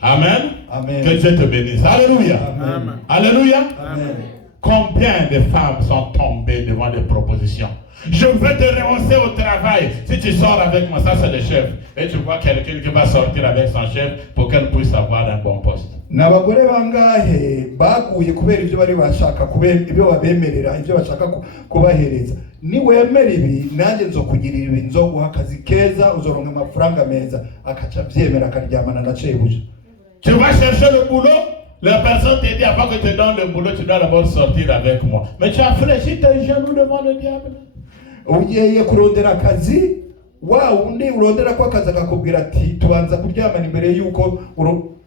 Amen. Amen. Que Dieu te bénisse. Alléluia. Amen. Alléluia. Amen. Combien de femmes sont tombées devant des propositions? Je veux te rehausser au travail. Si tu sors avec moi, ça c'est le chef. Et tu vois quelqu'un qui va sortir avec son chef pour qu'elle puisse avoir un bon poste. N'abagore bangahe baguye kubera ibyo bari bashaka kubera ibyo babemerera ibyo bashaka kubahereza ni wemera ibi nanjye nzokugirira ibi nzoguha akazi keza uzoronka amafaranga meza akaca byemera akaryamana na cebuja. Tu vas chercher le boulot, la personne te dit avant que te donne le boulot tu dois d'abord sortir avec moi. Mais tu as fléchi tes genoux devant le diable. Ugiye kurondera akazi wa undi urondera ko akazi akakubwira ati tubanza kuryamana imbere yuko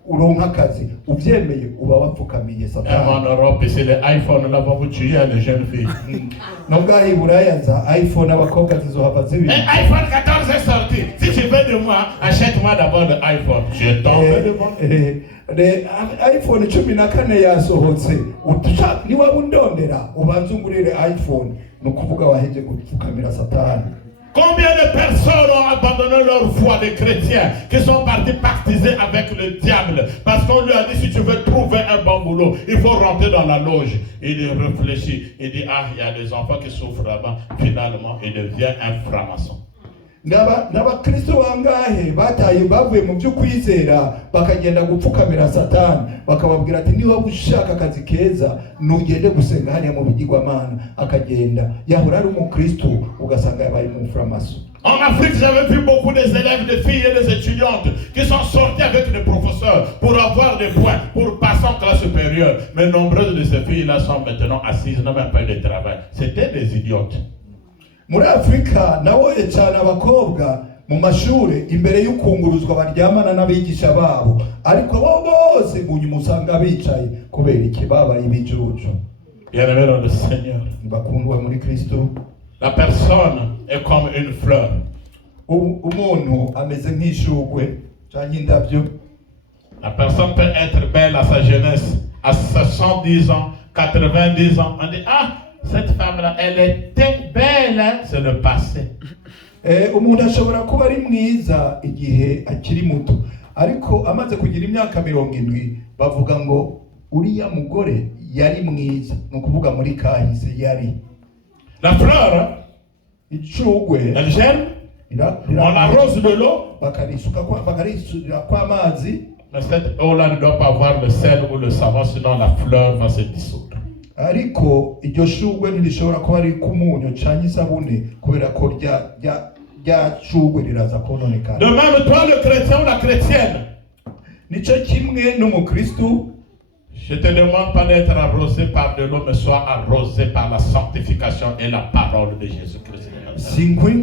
uronka akazi ubyemeye uba wapfukamiye Satani. En Europe ici les iPhone là vont vous tuer les jeunes filles. Nubwo Iburaya za iPhone abakobwa zizohava zibi. iPhone 14 est sorti. Si tu veux de moi, achète-moi d'abord le iPhone. Je tombe devant. iPhone 14 yasohotse niba undondera ubanza ungurire iPhone nukuvuga waheje gupfukamira Satani. Combien de personnes ont abandonné leur foi, des chrétiens, qui sont partis pactiser avec le diable, parce qu'on lui a dit si tu veux trouver un bon boulot, il faut rentrer dans la loge. Il réfléchit, il dit ah, il y a des enfants qui souffrent là-bas, finalement il devient un franc-maçon. N'abakristo bangahe bataye bavuye mu byo kwizera bakagenda gupfukamira Satani bakababwira ati niba ushaka akazi keza nugende gusenga hariya mu bigirwamana akagenda yahora ari umukristo ugasanga yabaye mu franc-maçon. En Afrique, j'avais vu beaucoup des élèves, des filles et des étudiantes qui sont sortis avec des professeurs pour avoir des points, pour passer en classe supérieure. Mais nombreuses de ces filles-là sont maintenant assises, n'ont même pas de travail. C'était des idiotes. Muri Afrika nawoye cyane abakobwa mu mashure imbere y'ukunguruzwa baryamana n'abigisha babo ariko bo bose munyuma usanga bicaye kubera iki babaye ibijuju. Bien-aimés dans le Seigneur, bakundwa muri Kristo, la personne est comme une fleur. Umuntu ameze nk'ishugwe cyangwa indabyo. La personne peut être belle à sa jeunesse, à 70 ans, 90 ans. On dit ah, cette femme-là, elle était belle, hein? C'est le passé. Umuntu ashobora kuba ari mwiza igihe akiri muto ariko amaze kugira imyaka 70 bavuga ngo uriya mugore yari mwiza nukuvuga muri kahise yari. La fleur, icugwe elle germe, on arrose de l'eau, bakarisuka kwa amazi, mais cette eau-là ne doit pas avoir le sel ou le savon, sinon la fleur va se dissoudre. ariko iryo shugwe ntirishobora kuba ari kumunyo cyangwa isabune kubera ko rya shugwe riraza kononekana. De même, toi le chrétien ou la chrétienne, nico kimwe n'umukristu. Je te demande pas d'être arrosé par de l'eau, mais sois arrosé par la sanctification et la parole de Jésus-Christ.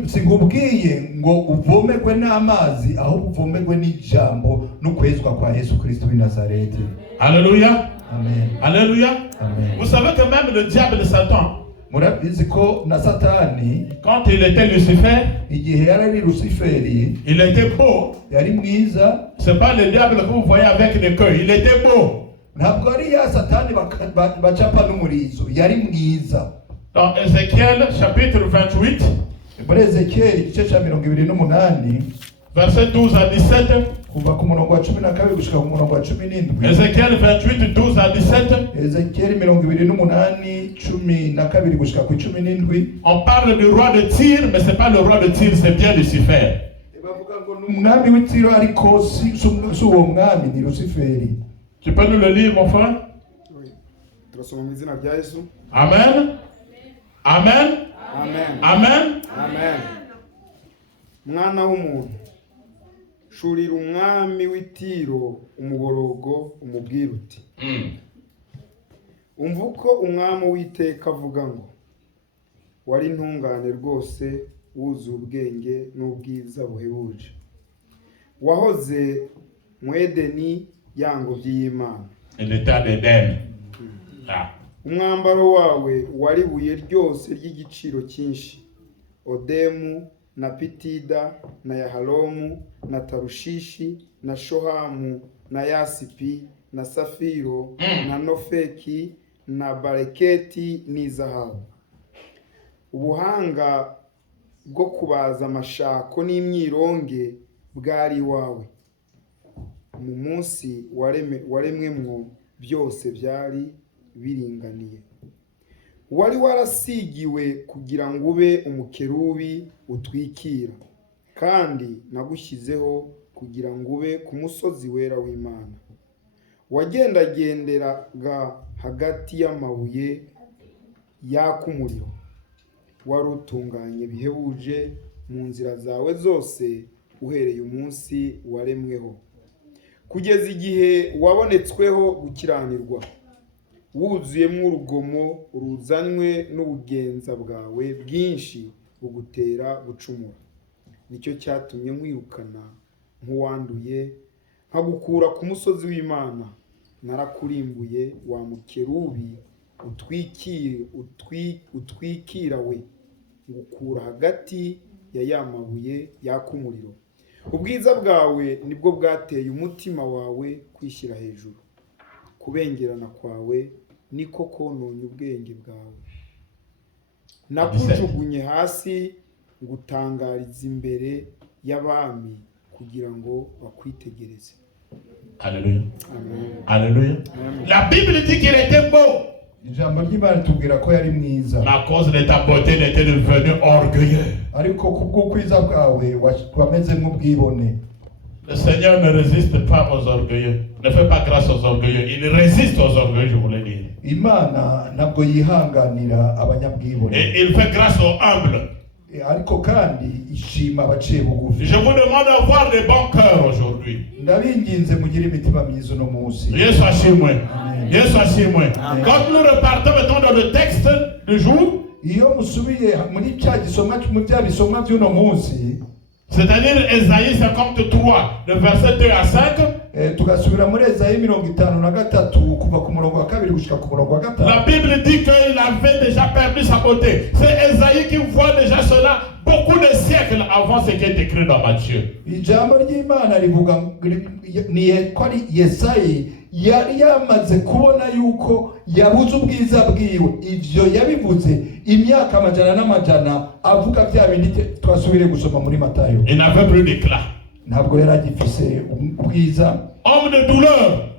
Singubwiye ngo uvomegwe n'amazi ahubwo uvomegwe n'ijambo n'ukwezwa kwa Yesu Kristo w'i Nazareti. Alléluia. Amen. Alléluia. Amen. Vous savez que même le diable de Satan, murabizi ko na Satani quand il était Lucifer, igihe yarari Luciferi, il était beau. yari mwiza. C'est pas le diable que vous voyez avec les queues, il était beau. Ntabwo ari ya Satani bacapa n'umurizo, yari mwiza. Dans Ézéchiel chapitre 28, muri Ezekiel igice cya 28 verset 12 à 17. kuva ku murongo wa 12 gushika ku murongo wa 17. Ézéchiel 28 12 à 17. Ezekiel 28 12 gushika ku 17. On parle du roi de Tyr, mais c'est pas le roi de Tyr, c'est bien Lucifer. Bavuga ngo n'umwami w'Itiro ariko si uwo mwami ni Luciferi. Tu peux nous le lire, mon frère? Oui. Turasoma mu izina rya Yesu. Amen. Amen. Amen. Amen. Amen. Mwana w'umuntu, shurira umwami w'Itiro umuborogo umubwira uti, umva uko umwami w'Iteka avuga ngo, wari intungane rwose, wuzuye ubwenge n'ubwiza buhebuje, wahoze mu Edeni y'ingobyi y'Imana. Il était à l'Éden. Umwambaro wawe wari ibuye ryose ry'igiciro cyinshi, Odemu na Pitida na Yahalomu na Tarushishi na Shohamu na Yasipi na Safiro na Nofeki na Bareketi n'izahabu. Ubuhanga bwo kubaza amashako n'imyironge bwari wawe. Mu munsi waremwemwo byose byari biringaniye. Wari warasigiwe kugira ngo ube umukerubi utwikira, kandi nagushyizeho kugira ngo ube ku musozi wera w'Imana. Wagendagenderaga hagati y'amabuye yaka umuriro. Wari utunganye bihebuje mu nzira zawe zose uhereye umunsi waremweho, kugeza igihe wabonetsweho gukiranirwa, wuzuyemo urugomo ruzanywe n'ubugenza bwawe bwinshi bugutera gucumura. Nicyo cyatumye nkwirukana nk'uwanduye, nkagukura ku musozi w'Imana. Narakurimbuye wa mukerubi utwikira we, ngukura hagati ya ya mabuye yaka umuriro. Ubwiza bwawe nibwo bwateye umutima wawe kwishyira hejuru. Kubengerana kwawe niko kononye ubwenge bwawe. Nakujugunye hasi ngutangariza imbere y'abami kugira ngo bakwitegereze. Alléluia. Amen. Alléluia. Amen. La Bible dit qu'il était beau. Ijambo ry'Imana tubwira ko yari mwiza. Mais à cause de ta beauté, il était devenu orgueilleux. Ariko kubw'ukwiza bwawe wameze nk'ubwibone. Le Seigneur ne résiste pas aux orgueilleux. Ne fait pas grâce aux orgueilleux. Il résiste aux orgueilleux, je voulais dire. Imana ntabwo yihanganira abanyabwibone. Et il fait grâce aux humbles. Ariko kandi ishima abaciye bugufi. Je vous demande d'avoir des bons cœurs aujourd'hui. Ndabinginze mugire imitima myiza uno munsi. Yesu ashimwe. Yesu ashimwe. Quand nous repartons maintenant dans le texte du jour, iyo musubiye muri cya gisomwa mu bya bisomwa by'uno munsi, c'est-à-dire Ésaïe 53, le verset 2 à 5, tugasubira muri Ezayi 53 kuva ku murongo wa 2 gushika ku murongo wa 5. la Bible dit qu'il avait déjà perdu sa beauté. C'est Ésaïe qui voit déjà cela beaucoup de siècles avant ce qui est écrit dans Matthieu. Ijambo ry'Imana rivuga ni ko ari Yesayi yari yamaze kubona yuko yabuze ubwiza bwiwe. Ivyo yabivuze imyaka amajana n'amajana avuga bya bindi twasubire gusoma muri Matayo. Il n'avait plus d'éclat. Ntabwo yari agifise ubwiza. Homme de douleur.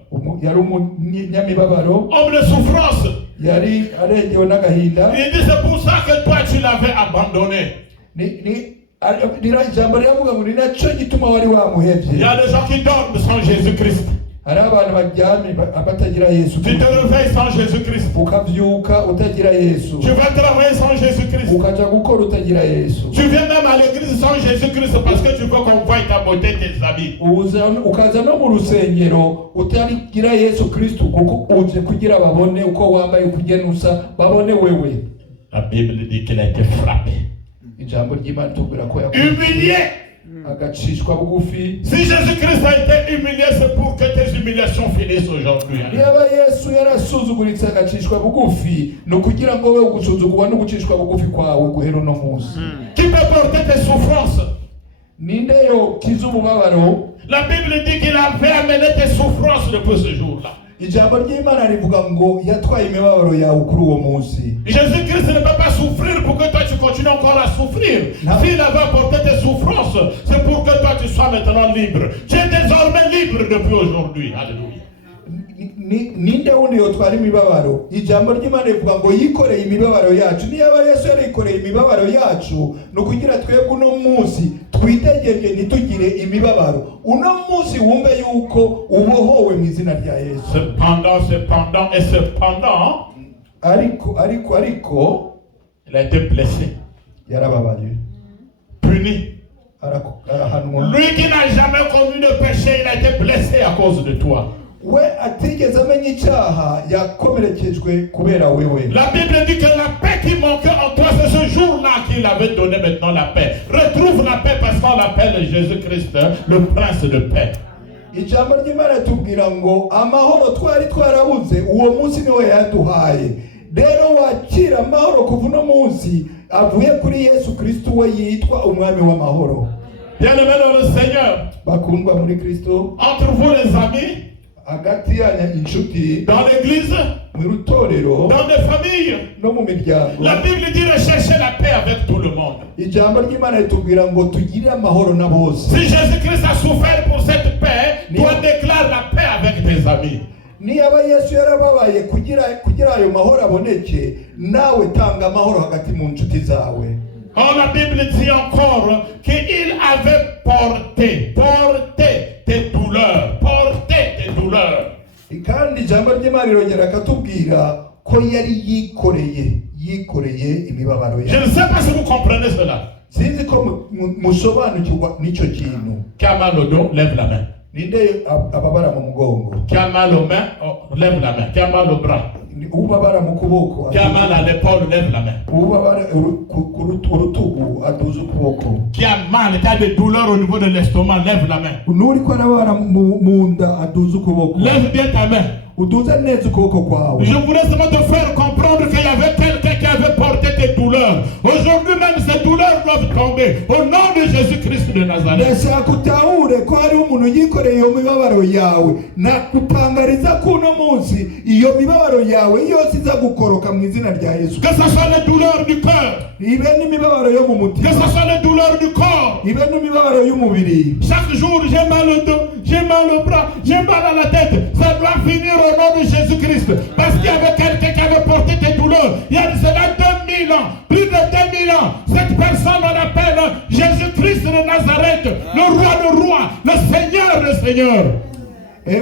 Yari umunyamibabaro. Homme de souffrance. Yari arengewe n'agahinda. Il dit c'est pour ça que toi tu l'avais abandonné. Ijambo riravuga ngo ni nacyo gituma wari wamuhevye. Il y a des gens qui dorment sans Jésus-Christ. hari abantu baryamye batagira Yesu. Tu te réveilles sans Jésus-Christ. Ukavyuka utagira Yesu. Tu vas travailler sans Jésus-Christ. Ukaja gukora utagira Yesu. Tu viens même à l'église sans Jésus-Christ parce que tu veux qu'on voie ta beauté, tes habits. Ukaza no mu rusengero utarigira Yesu Kristo kuko uje kugira babone uko wambaye kugenusa babone wewe. La Bible dit qu'il a été frappé, Ijambo ry'Imana tubwira ko humilié. agacishwa bugufi. Si Jésus-Christ a été humilié, c'est pour que tes humiliations finissent aujourd'hui. Niba Yesu yarasuzuguritse agacishwa bugufi no kugira ngo wewe gusuzugurwa no gucishwa bugufi kwawe guhera no munsi. Qui peut porter tes souffrances? Ninde yo kizububabaro? La Bible dit qu'il avait amené tes souffrances depuis ce jour-là. Ijambo ry'Imana rivuga ngo yatwaye imibabaro yawe kuri uwo munsi. Jésus-Christ ne peut pas souffrir pour que toi tu continues encore à souffrir. S'il avait apporté tes souffrances, c'est pour que toi tu sois maintenant libre. Tu es désormais libre depuis aujourd'hui. Alléluia. Ninde wundi yotwara imibabaro? Ijambo ry'Imana rivuga ngo yikoreye imibabaro yacu. Niba Yesu yarikoreye imibabaro yacu no kugira twebwe uno munsi twitegeke ntitugire imibabaro. Uno munsi wumve yuko ubohowe mu izina rya Yesu. Cependant, ariko il a été blessé, yarababaye, puni. arahanwa. Lui qui n'a jamais commis de péché, il a été blessé à cause de toi. We atigeze amenya icyaha yakomerekejwe kubera wewe. La Bible dit que la paix qui manquait en toi, c'est ce jour-là qu'il avait donné maintenant la paix. Retrouve la paix parce qu'on l'appelle Jésus-Christ, le prince de paix. Ijambo ry'Imana tubwira ngo amahoro twari twarabuze uwo munsi niwe yaduhaye. Rero wakira amahoro kuva uno munsi avuye kuri Yesu Kristo we yitwa umwami w'amahoro. Bien-aimés dans le Seigneur, bakundwa muri Kristo, entre vous les amis, hagati ya inshuti, dans l'église, mu rutorero, dans des familles, no mu miryango, la Bible dit rechercher la paix avec tout le monde. Ijambo ry'Imana ritubwira ngo tugire amahoro na bose. Si Jésus-Christ a souffert pour cette paix, toi déclare la paix avec tes amis. Niba Yesu yarababaye kugira ayo mahoro aboneke, nawe tanga amahoro hagati mu nshuti zawe. La Bible dit encore qu'il avait porté tes douleurs, kandi ijambo ry'Imana rirongera akatubwira ko yari yikoreye imibabaro yawe. Je ne sais pas si vous comprenez cela. Sinzi ko musobanukirwa n'icyo kintu. Qui a mal au dos, lève la main. Ninde ababara mu mugongo? Qui a mal aux mains, lève la main. Qui a mal au bras? Ubabara mu kuboko. Qui a mal à l'épaule, lève la main. Ubabara urutugu aduza ukuboko. Qui a mal, qui a des douleurs au niveau de l'estomac, lève la main. Nuri ko arabara mu nda aduza ukuboko. Lève bien ta main. Uduza neza ukuboko kwawe. Je voudrais seulement te faire comprendre qu'il y avait quelqu'un qui avait porté tes douleurs. Aujourd'hui même ces douleurs doivent tomber au nom de Jésus-Christ de Nazareth. Ndashaka utahure ko hari umuntu yikoreye iyo mibabaro yawe. Nakutangariza ko uno munsi iyo mibabaro yawe yose iza gukoroka mu izina rya Yesu. Que ce soit les douleurs du cœur, ibe n'imibabaro yo mu mutima. Que ce soit les douleurs du corps, ibe n'imibabaro y'umubiri. Chaque jour j'ai mal au dos, j'ai mal au bras, j'ai mal à la tête. Ça doit finir au nom de Jésus-Christ. Parce qu'il y avait quelqu'un qui avait porté tes douleurs. Il y a cela 2000 ans, plus de 2000 ans. Cette personne on appelle Jésus-Christ de Nazareth, le roi de rois, le Seigneur de seigneurs.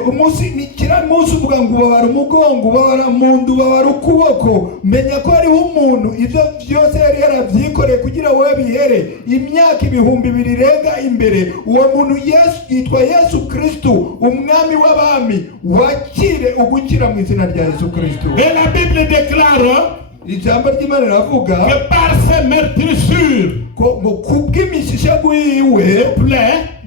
Umunsi kira munsi uvuga ngo ubabara umugongo, ubabara mu nda, ubabara ukuboko, menya ko hariho umuntu ibyo byose yari yaravyikoreye kugira wowe bihere imyaka 2000 irenga imbere. Uwo muntu Yesu yitwa Yesu Kristo, umwami w'abami. Wakire ugukira mu izina rya Yesu Kristo. Et la Bible déclare ijambo ry'Imana riravuga que par ses meurtrissures, ko kubw'imishishago yiwe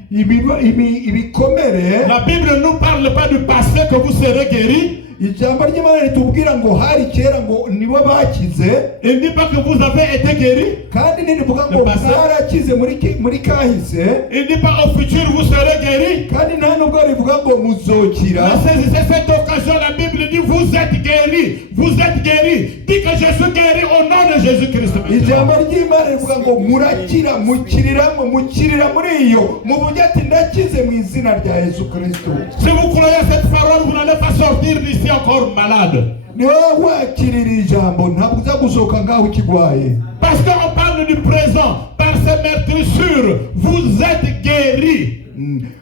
ibikomere. La Bible ne nous parle pas du passé que vous serez guéris. Ijambo ry'Imana ritubwira ngo hari kera ngo nibo bakize. Il ne dit pas que vous avez été guéris. Kandi ntibivuga ngo barakize muri kahise. Il ne dit pas au futur vous serez guéris. Kandi nta nubwo rivuga ngo muzokira. C'est cette occasion, la Bible dit vous êtes guéris. Vous êtes guéris. Dis que je suis guéri au nom de Jésus-Christ. Ijambo ry'Imana rivuga ngo murakira, mukirira muri iyo. Muvuge ati ndakize mu izina rya Yesu Kristo. Si vous croyez cette parole, vous n'allez pas sortir d'ici encore malade. Parce qu'on parle du présent, par ces meurtrissures, vous êtes guéris.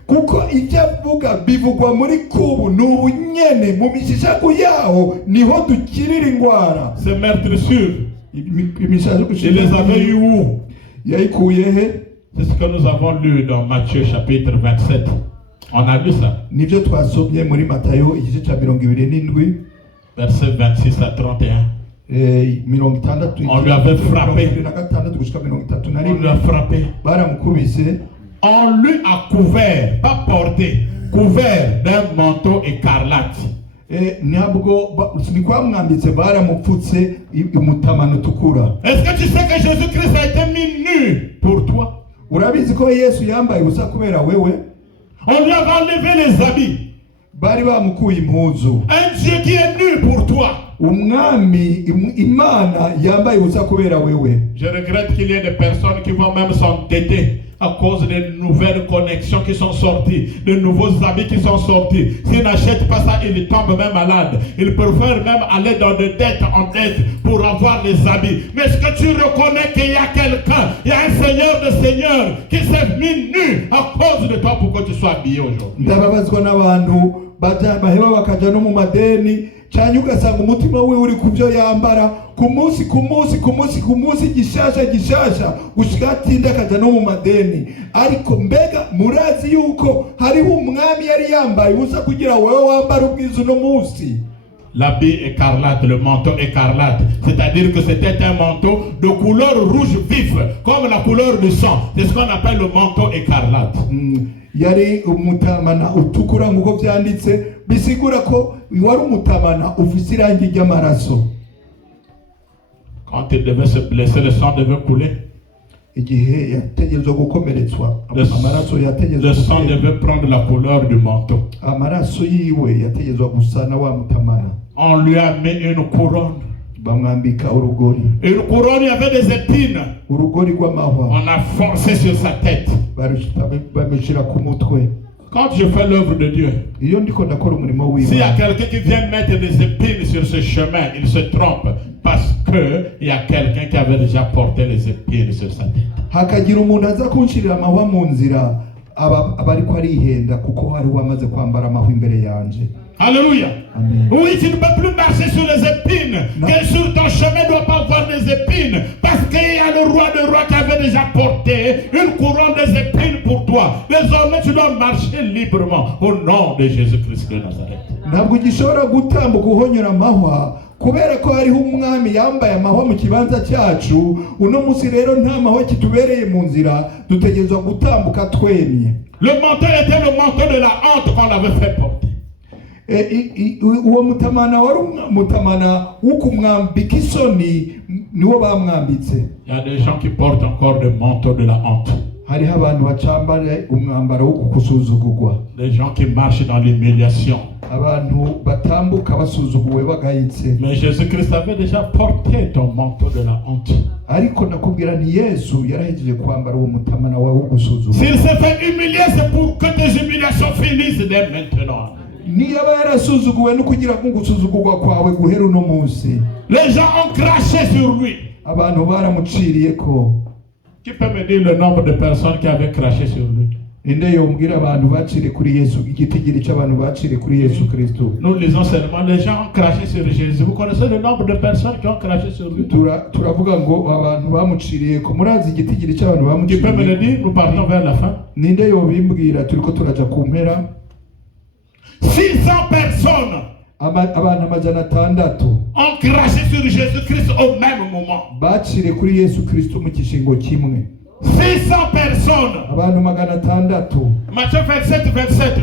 kuko ibyo avuga bivugwa muri kubu n'ubunyene mu mishishaku yaho niho dukirira ingwara. Ces meurtrissures, Il les avait eu où? yayikuye he? C'est ce que nous avons lu dans Matthieu chapitre 27. On a lu ça. Nivyo twasomye muri Matayo igice cya 27 Versets 26 à 31. On lui avait frappé. On lui a frappé. baramukubise. On lui a couvert, pas porté, couvert d'un manteau écarlate. Ntabwo ntikwamwambitse baramupfutse umutamano utukura. Est-ce que tu sais que Jésus-Christ a été mis nu pour toi? Urabizi ko Yesu yambaye ubusa kubera wewe? On lui avait enlevé les habits. Bari bamukuye impuzu. Un Dieu qui est nu pour toi. Umwami Imana yambaye ubusa kubera wewe. Je regrette qu'il y ait des personnes qui vont même s'entêter à cause des nouvelles connexions qui sont sorties, de nouveaux habits qui sont sortis. S'ils n'achètent pas ça, ils tombent même malades. Ils préfèrent même aller dans des dettes en dette pour avoir les habits. Mais est-ce que tu reconnais qu'il y a quelqu'un, il y a un Seigneur de Seigneurs qui s'est mis nu à cause de toi pour que tu sois habillé aujourd'hui? Ndababazwa n'abantu baheba bakaja no mu madeni cyane ugasanga umutima we uri kubyo yambara ku munsi gishasha gushika atinda akaja no mu madeni. Ariko mbega murazi yuko hariho umwami yari yambaye ubusa kugira wewe wambara ubwiza no munsi? L'habit écarlate, le manteau écarlate, c'est-à-dire que c'était un manteau de couleur rouge vif, comme la couleur du sang. C'est ce qu'on appelle le manteau écarlate. Yari umutamana utukura nk'uko byanditse, bisigura ko wari umutamana ufise irangi ry'amaraso. Quand il devait se blesser, le sang devait couler. Igihe yategerezwa gukomeretswa, amaraso yategerezwa, le sang devait prendre la couleur du manteau. Amaraso yiwe yategerezwa gusana wa mutamana. On lui a mis une couronne. Bamwambika urugori. Une couronne, il y avait des épines. Urugori rw'amahwa. On a forcé sur sa tête. Bamushira ku mutwe. Quand je fais l'œuvre de Dieu, iyo ndiko ndakora umurimo w'Imana, s'il y a quelqu'un qui vient mettre des épines sur ce chemin, il se trompe parce que il y a quelqu'un qui avait déjà porté les épines sur sa tête. Hakagira umuntu aza kunshirira amahwa mu nzira, abari ko arihenda kuko hari wamaze kwambara amahwa imbere yanje. Alléluia. Amen. Oui, tu ne peux plus marcher sur les épines. Que sur ton chemin ne doit pas avoir des épines. Parce qu'il y a le roi de rois qui avait déjà porté une couronne des épines pour toi. Désormais, tu dois marcher librement au nom de Jésus-Christ de Nazareth. Ntabwo gishobora gutambuka uhonyora amahwa kubera ko hariho umwami yambaye amahwa mu kibanza cyacu. Uno munsi rero nta mahwa kitubereye mu nzira, dutegerezwa gutambuka twemye. Le manteau était le manteau de la honte qu'on l'avait fait porter. Uwo mutamana wari mutamana w'ukumwambika isoni niwo bamwambitse. Il y a des gens qui portent encore le manteau de la honte. Hariho abantu bacambara umwambaro wo kusuzugurwa. Les gens qui marchent dans l'humiliation. Abantu batambuka basuzuguwe bagayitse. Mais Jésus-Christ avait déjà porté ton manteau de la honte. Ariko nakubwira ni Yesu yarahejeje kwambara uwo mutamana wawe wo gusuzugurwa. S'il s'est fait humilier, c'est pour que tes humiliations finissent dès maintenant. Niyaba yarasuzuguwe no kugira ngo gusuzugurwa kwawe guhera uno munsi. Les gens ont craché sur lui. Abantu baramuciriye ko. Qui peut me dire le nombre de personnes qui avaient craché sur lui? Inde yombwira abantu bacire kuri Yesu, igitigiri cy'abantu bacire kuri Yesu Kristo. Nous lisons seulement les gens ont craché sur Jésus. Vous connaissez le nombre de personnes qui ont craché sur lui? Turavuga ngo abantu bamuciriye ko, murazi igitigiri cy'abantu bamuciriye. Qui peut me le dire? Nous partons vers la fin. Ninde yobimbwira turiko turaja ku mpera? 600 personnes abantu amajana 600 ont craché sur Jésus-Christ au même moment. Bacire kuri Yesu Kristo mu kishingo kimwe. 600 personnes. Abantu 600. Matthieu 27.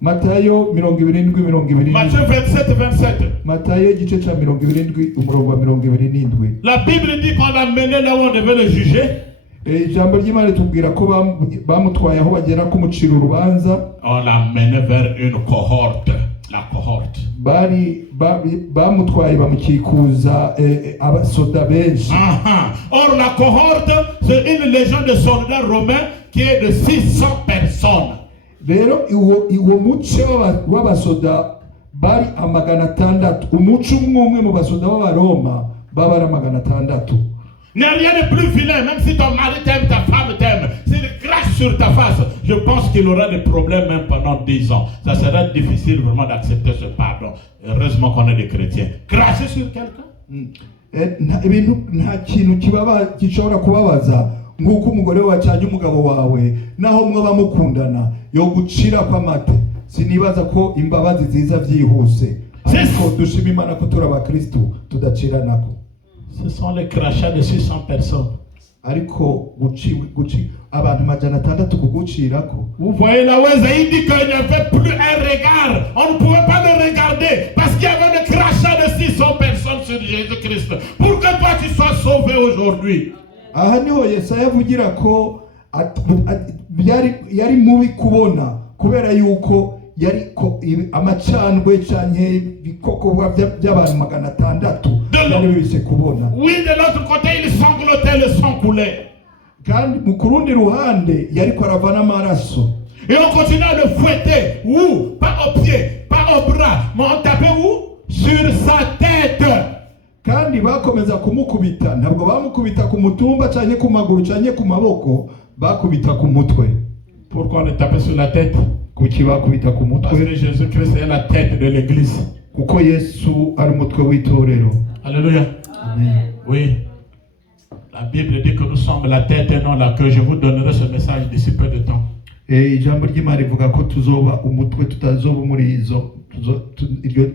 Matayo 27. Matthieu 27. Matayo igice cya 27 umurongo wa 27. La Bible dit qu'on l'a mené là où on devait le juger. Ijambo ry'Imana tubwira ko bamutwaye aho bagera kumucira urubanza. On l'a mené vers une cohorte. La cohorte. Bamutwaye bamukikuza abasoda benshi. Or la cohorte, c'est une légion de soldats romains qui est de 600 personnes. Rero iwo muce w'abasoda bari 600. Umuco umwe mu basoda b'Abaroma babara 600. Il n'y a rien de plus vilain, même si ton mari t'aime, ta femme t'aime. S'il crache sur sur ta face, je pense qu'il aura des problèmes même pendant 10 ans. Ça sera difficile vraiment d'accepter ce pardon. Heureusement qu'on est des chrétiens. Cracher sur quelqu'un? ibintu nta kintu gishobora kubabaza nk'uko umugore wacanye umugabo wawe naho mwaba mukundana yo gucira kw'amate. Sinibaza ko imbabazi ziza byihuse, ariko dushima Imana ko turi abakristo tudaciranako. Ce sont les crachats de 600 personnes. Ariko guci abantu 600 kugucirako. Vous voyez là où Esaïe dit qu'il n'y avait plus un regard. On ne pouvait pas le regarder parce qu'il y avait des crachats de 600 personnes sur Jésus-Christ. Pour que toi tu sois sauvé aujourd'hui. Aha niho Yesaya avugira ko yari mubi kubona kubera yuko yari amacandwe canke ibikoko by'abantu 600 yari bise kubona. Oui, de l'autre côté il sanglotait, le sang coulait. Kandi mu kurundi ruhande yari ko aravana amaraso. Et on continue à le fouetter. Où? Pas aux pieds, pas aux bras, mais on tapait où? Sur sa tête. Kandi bakomeza kumukubita, ntabwo bamukubita ku mutumba canke ku maguru canke ku maboko, bakubita ku mutwe. Pourquoi on le tapait sur la tête? Kuki bakubita ku Parce mutwe? que Jésus-Christ est la tête de l'église. Kuko Yesu ari umutwe w'itorero. Alléluia. Amen. Oui. La Bible dit que nous sommes la tête et non la queue. Je vous donnerai ce message d'ici peu de temps. Ijambo ry'Imana rivuga ko tuzoba umutwe tutazoba umurizo.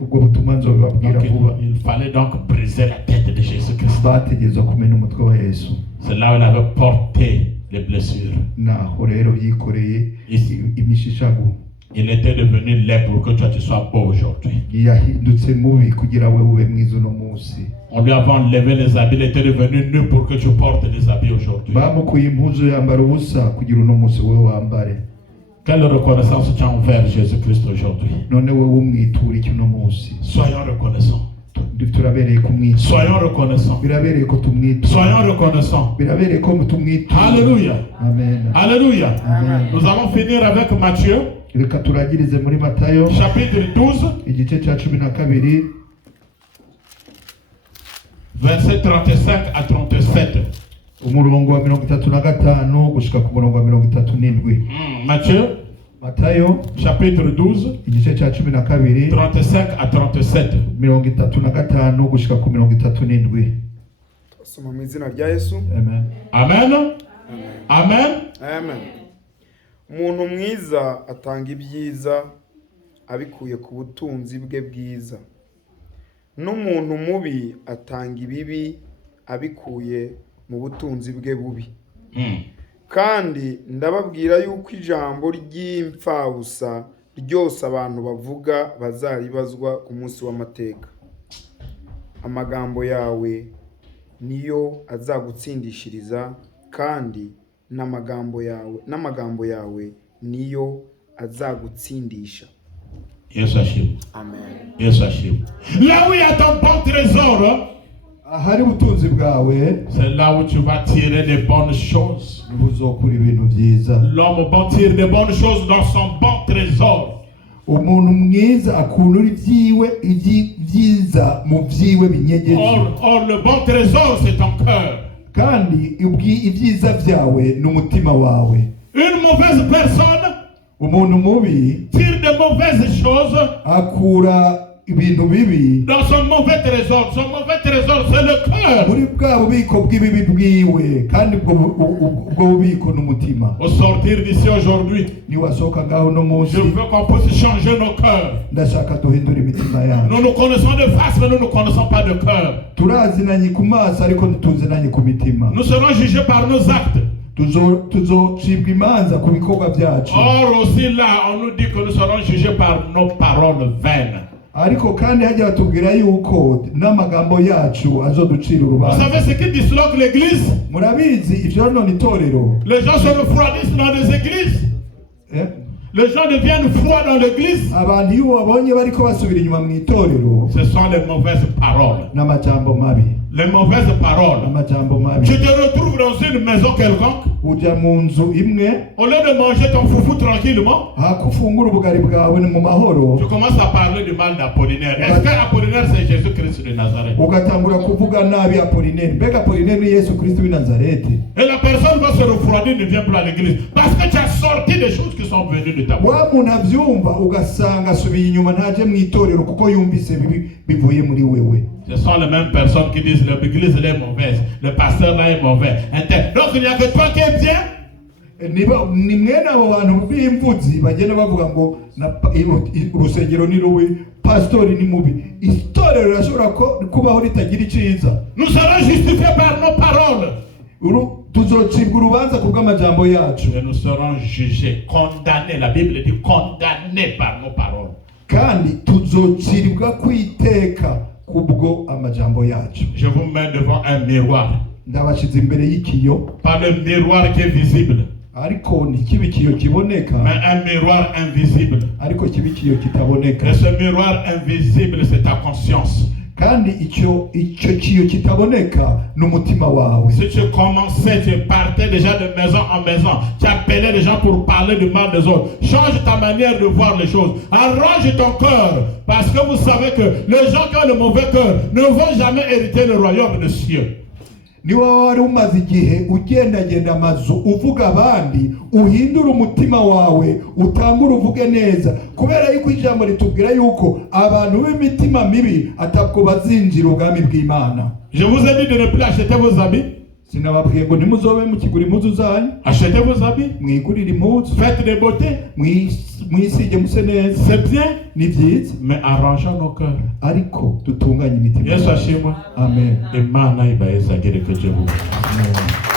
Ubwo butumwa nzobabwira vuba. Il fallait donc briser la tête de Jésus-Christ. Bategerezwa kumena umutwe wa Yesu. C'est là où il avait porté les blessures. Naho rero yikoreye imishishago. Il était devenu laid pour que toi tu sois beau aujourd'hui. Yahindutse mubi kugira we ube mwiza uno munsi. On lui avait enlevé les habits, il était devenu nu pour que tu portes les habits aujourd'hui. Bamukuye impuzu yambara ubusa kugira uno munsi we wambare. Quelle reconnaissance tu as envers Jésus-Christ aujourd'hui? None we umwitura iki uno munsi. Soyons reconnaissants. Turabereye kumwitura. Soyons reconnaissants. Birabereye ko tumwitura. Soyons reconnaissants. Birabereye ko tumwitura. Alléluia. Amen. Alléluia. Amen. Nous allons finir avec Matthieu. Reka turagirize muri Matayo Chapitre 12. igice cya 12 Verset 35 à 37. umurongo wa 35 gushika ku murongo wa 37. Matthieu. Matayo chapitre 12. igice cya 12 35 à 37. 35 gushika ku 37. Soma mu izina rya Yesu. Amen. Amen. Amen. Amen. Umuntu mwiza atanga ibyiza abikuye ku butunzi bwe bwiza. N'umuntu mubi atanga ibibi abikuye mu butunzi bwe bubi. Kandi ndababwira yuko ijambo ry'imfabusa ryose abantu bavuga bazaribazwa ku munsi w'amateka. Amagambo yawe niyo azagutsindishiriza, kandi n'amagambo yawe niyo azagutsindisha. Yesu ashimwe. Amen. Yesu ashimwe. Là où il y a ton bon trésor, ahari ubutunzi bwawe, c'est là où tu vas tirer des bonnes choses. buzokura ibintu byiza. L'homme bon tire des bonnes choses dans son bon trésor. Umuntu mwiza akunura ibyiza mu byiwe binyegeje. Or le bon trésor c'est ton cœur. Kandi ibyiza byawe n'umutima wawe. Une mauvaise personne umuntu mubi tire de mauvaises choses akura ibintu bibi dans son mauvais trésor. Son mauvais trésor c'est le cœur. muri bwa bubiko bw'ibibi bwiwe, kandi ubwo bubiko n'umutima. Au sortir d'ici aujourd'hui, niwasohoka ngaho no munsi, je veux qu'on puisse changer nos cœurs. ndashaka duhindura imitima yacu. Nous nous connaissons de face, mais nous ne connaissons pas de cœur. turazinanye ku maso ariko ntituzinanye ku mitima. Nous serons jugés par nos actes. tuzocibwa imanza ku bikorwa byacu. Or aussi là, on nous dit que nous serons jugés par nos paroles vaines. Ariko kandi hajya batubwira yuko n'amagambo yacu azoducira Vous urubanza. savez ce qui disloque l'église? Murabizi ivyo none itorero. Les gens se refroidissent dans les églises. Les gens deviennent froids dans l'église. Abantu iyo babonye bariko basubira inyuma mu itorero, Ce sont les mauvaises paroles. n'amajambo mabi. Les mauvaises paroles. Amajambo mabi. Tu te retrouves dans une maison quelconque. Uja mu nzu imwe, Au lieu de manger ton foufou tranquillement, hakufungura ubugari bwawe mu mahoro, tu commences à parler du mal d'Apollinaire. Est-ce que Apollinaire c'est Jésus-Christ de Nazareth? ugatangura kuvuga nabi Apollinaire. Mbega Apollinaire ni Yesu Kristo w'i Nazareti. Et la personne va se refroidit, ne viens plus à l'église. Parce que tu as sorti des choses qui sont venues de ta bouche. wa muntu avyumva ugasanga asubiye inyuma ntaje mu itorero kuko yumvise bivuye muri wewe. Ce sont les mêmes personnes qui disent l'église est mauvaise, le pasteur là est mauvais. Donc il n'y a que toi qui es bien. Ni mwene abo bantu b'imvuzi bagenda bavuga ngo urusengero ni rubi, pastori ni mubi. Itorero rirashobora kubaho ritagira iciza. Nous serons justifiés par nos paroles. Tuzocibwa urubanza kubw'amajambo yacu. Et nous serons jugés, condamnés. La Bible dit condamnés par nos paroles. Kandi tuzocibwa kwiteka kubwo amajambo yacu. Je vous mets devant un miroir. Ndabashize imbere y'ikiyo. Pas le miroir qui est visible, Ariko ni kibi kiyo kiboneka. mais un miroir invisible. Ariko kibi kiyo kitaboneka. Et ce miroir invisible, c'est ta conscience. Kandi icyo kiyo kitaboneka n'umutima wawe. Si tu commençais, tu partais déjà de maison en maison, tu appelais les gens pour parler du mal des autres. Change ta manière de voir les choses. Arrange ton cœur. Parce que vous savez que les gens qui ont le mauvais cœur ne vont jamais hériter le royaume des cieux. Niba wari umaze igihe ugendagenda amazu uvuga abandi, uhindura umutima wawe utangura uvuge neza, kubera yuko ijambo ritubwira yuko abantu b'imitima mibi atabwo bazinjira ubwami bw'Imana. Je vous ai dit de ne plus acheter vos habits. Sinababwiye ngo nimuzobe mukigura impuzu zanyu. Achetez vos habits. Mwigurire impuzu. Faites des beautés. Mwisige muse neza. C'est bien. Ni byiza. Mais arrangeons nos cœurs. Ariko dutunganye imitima. Yesu ashimwe. Amen. Imana ibahe sagere que Dieu vous. Amen.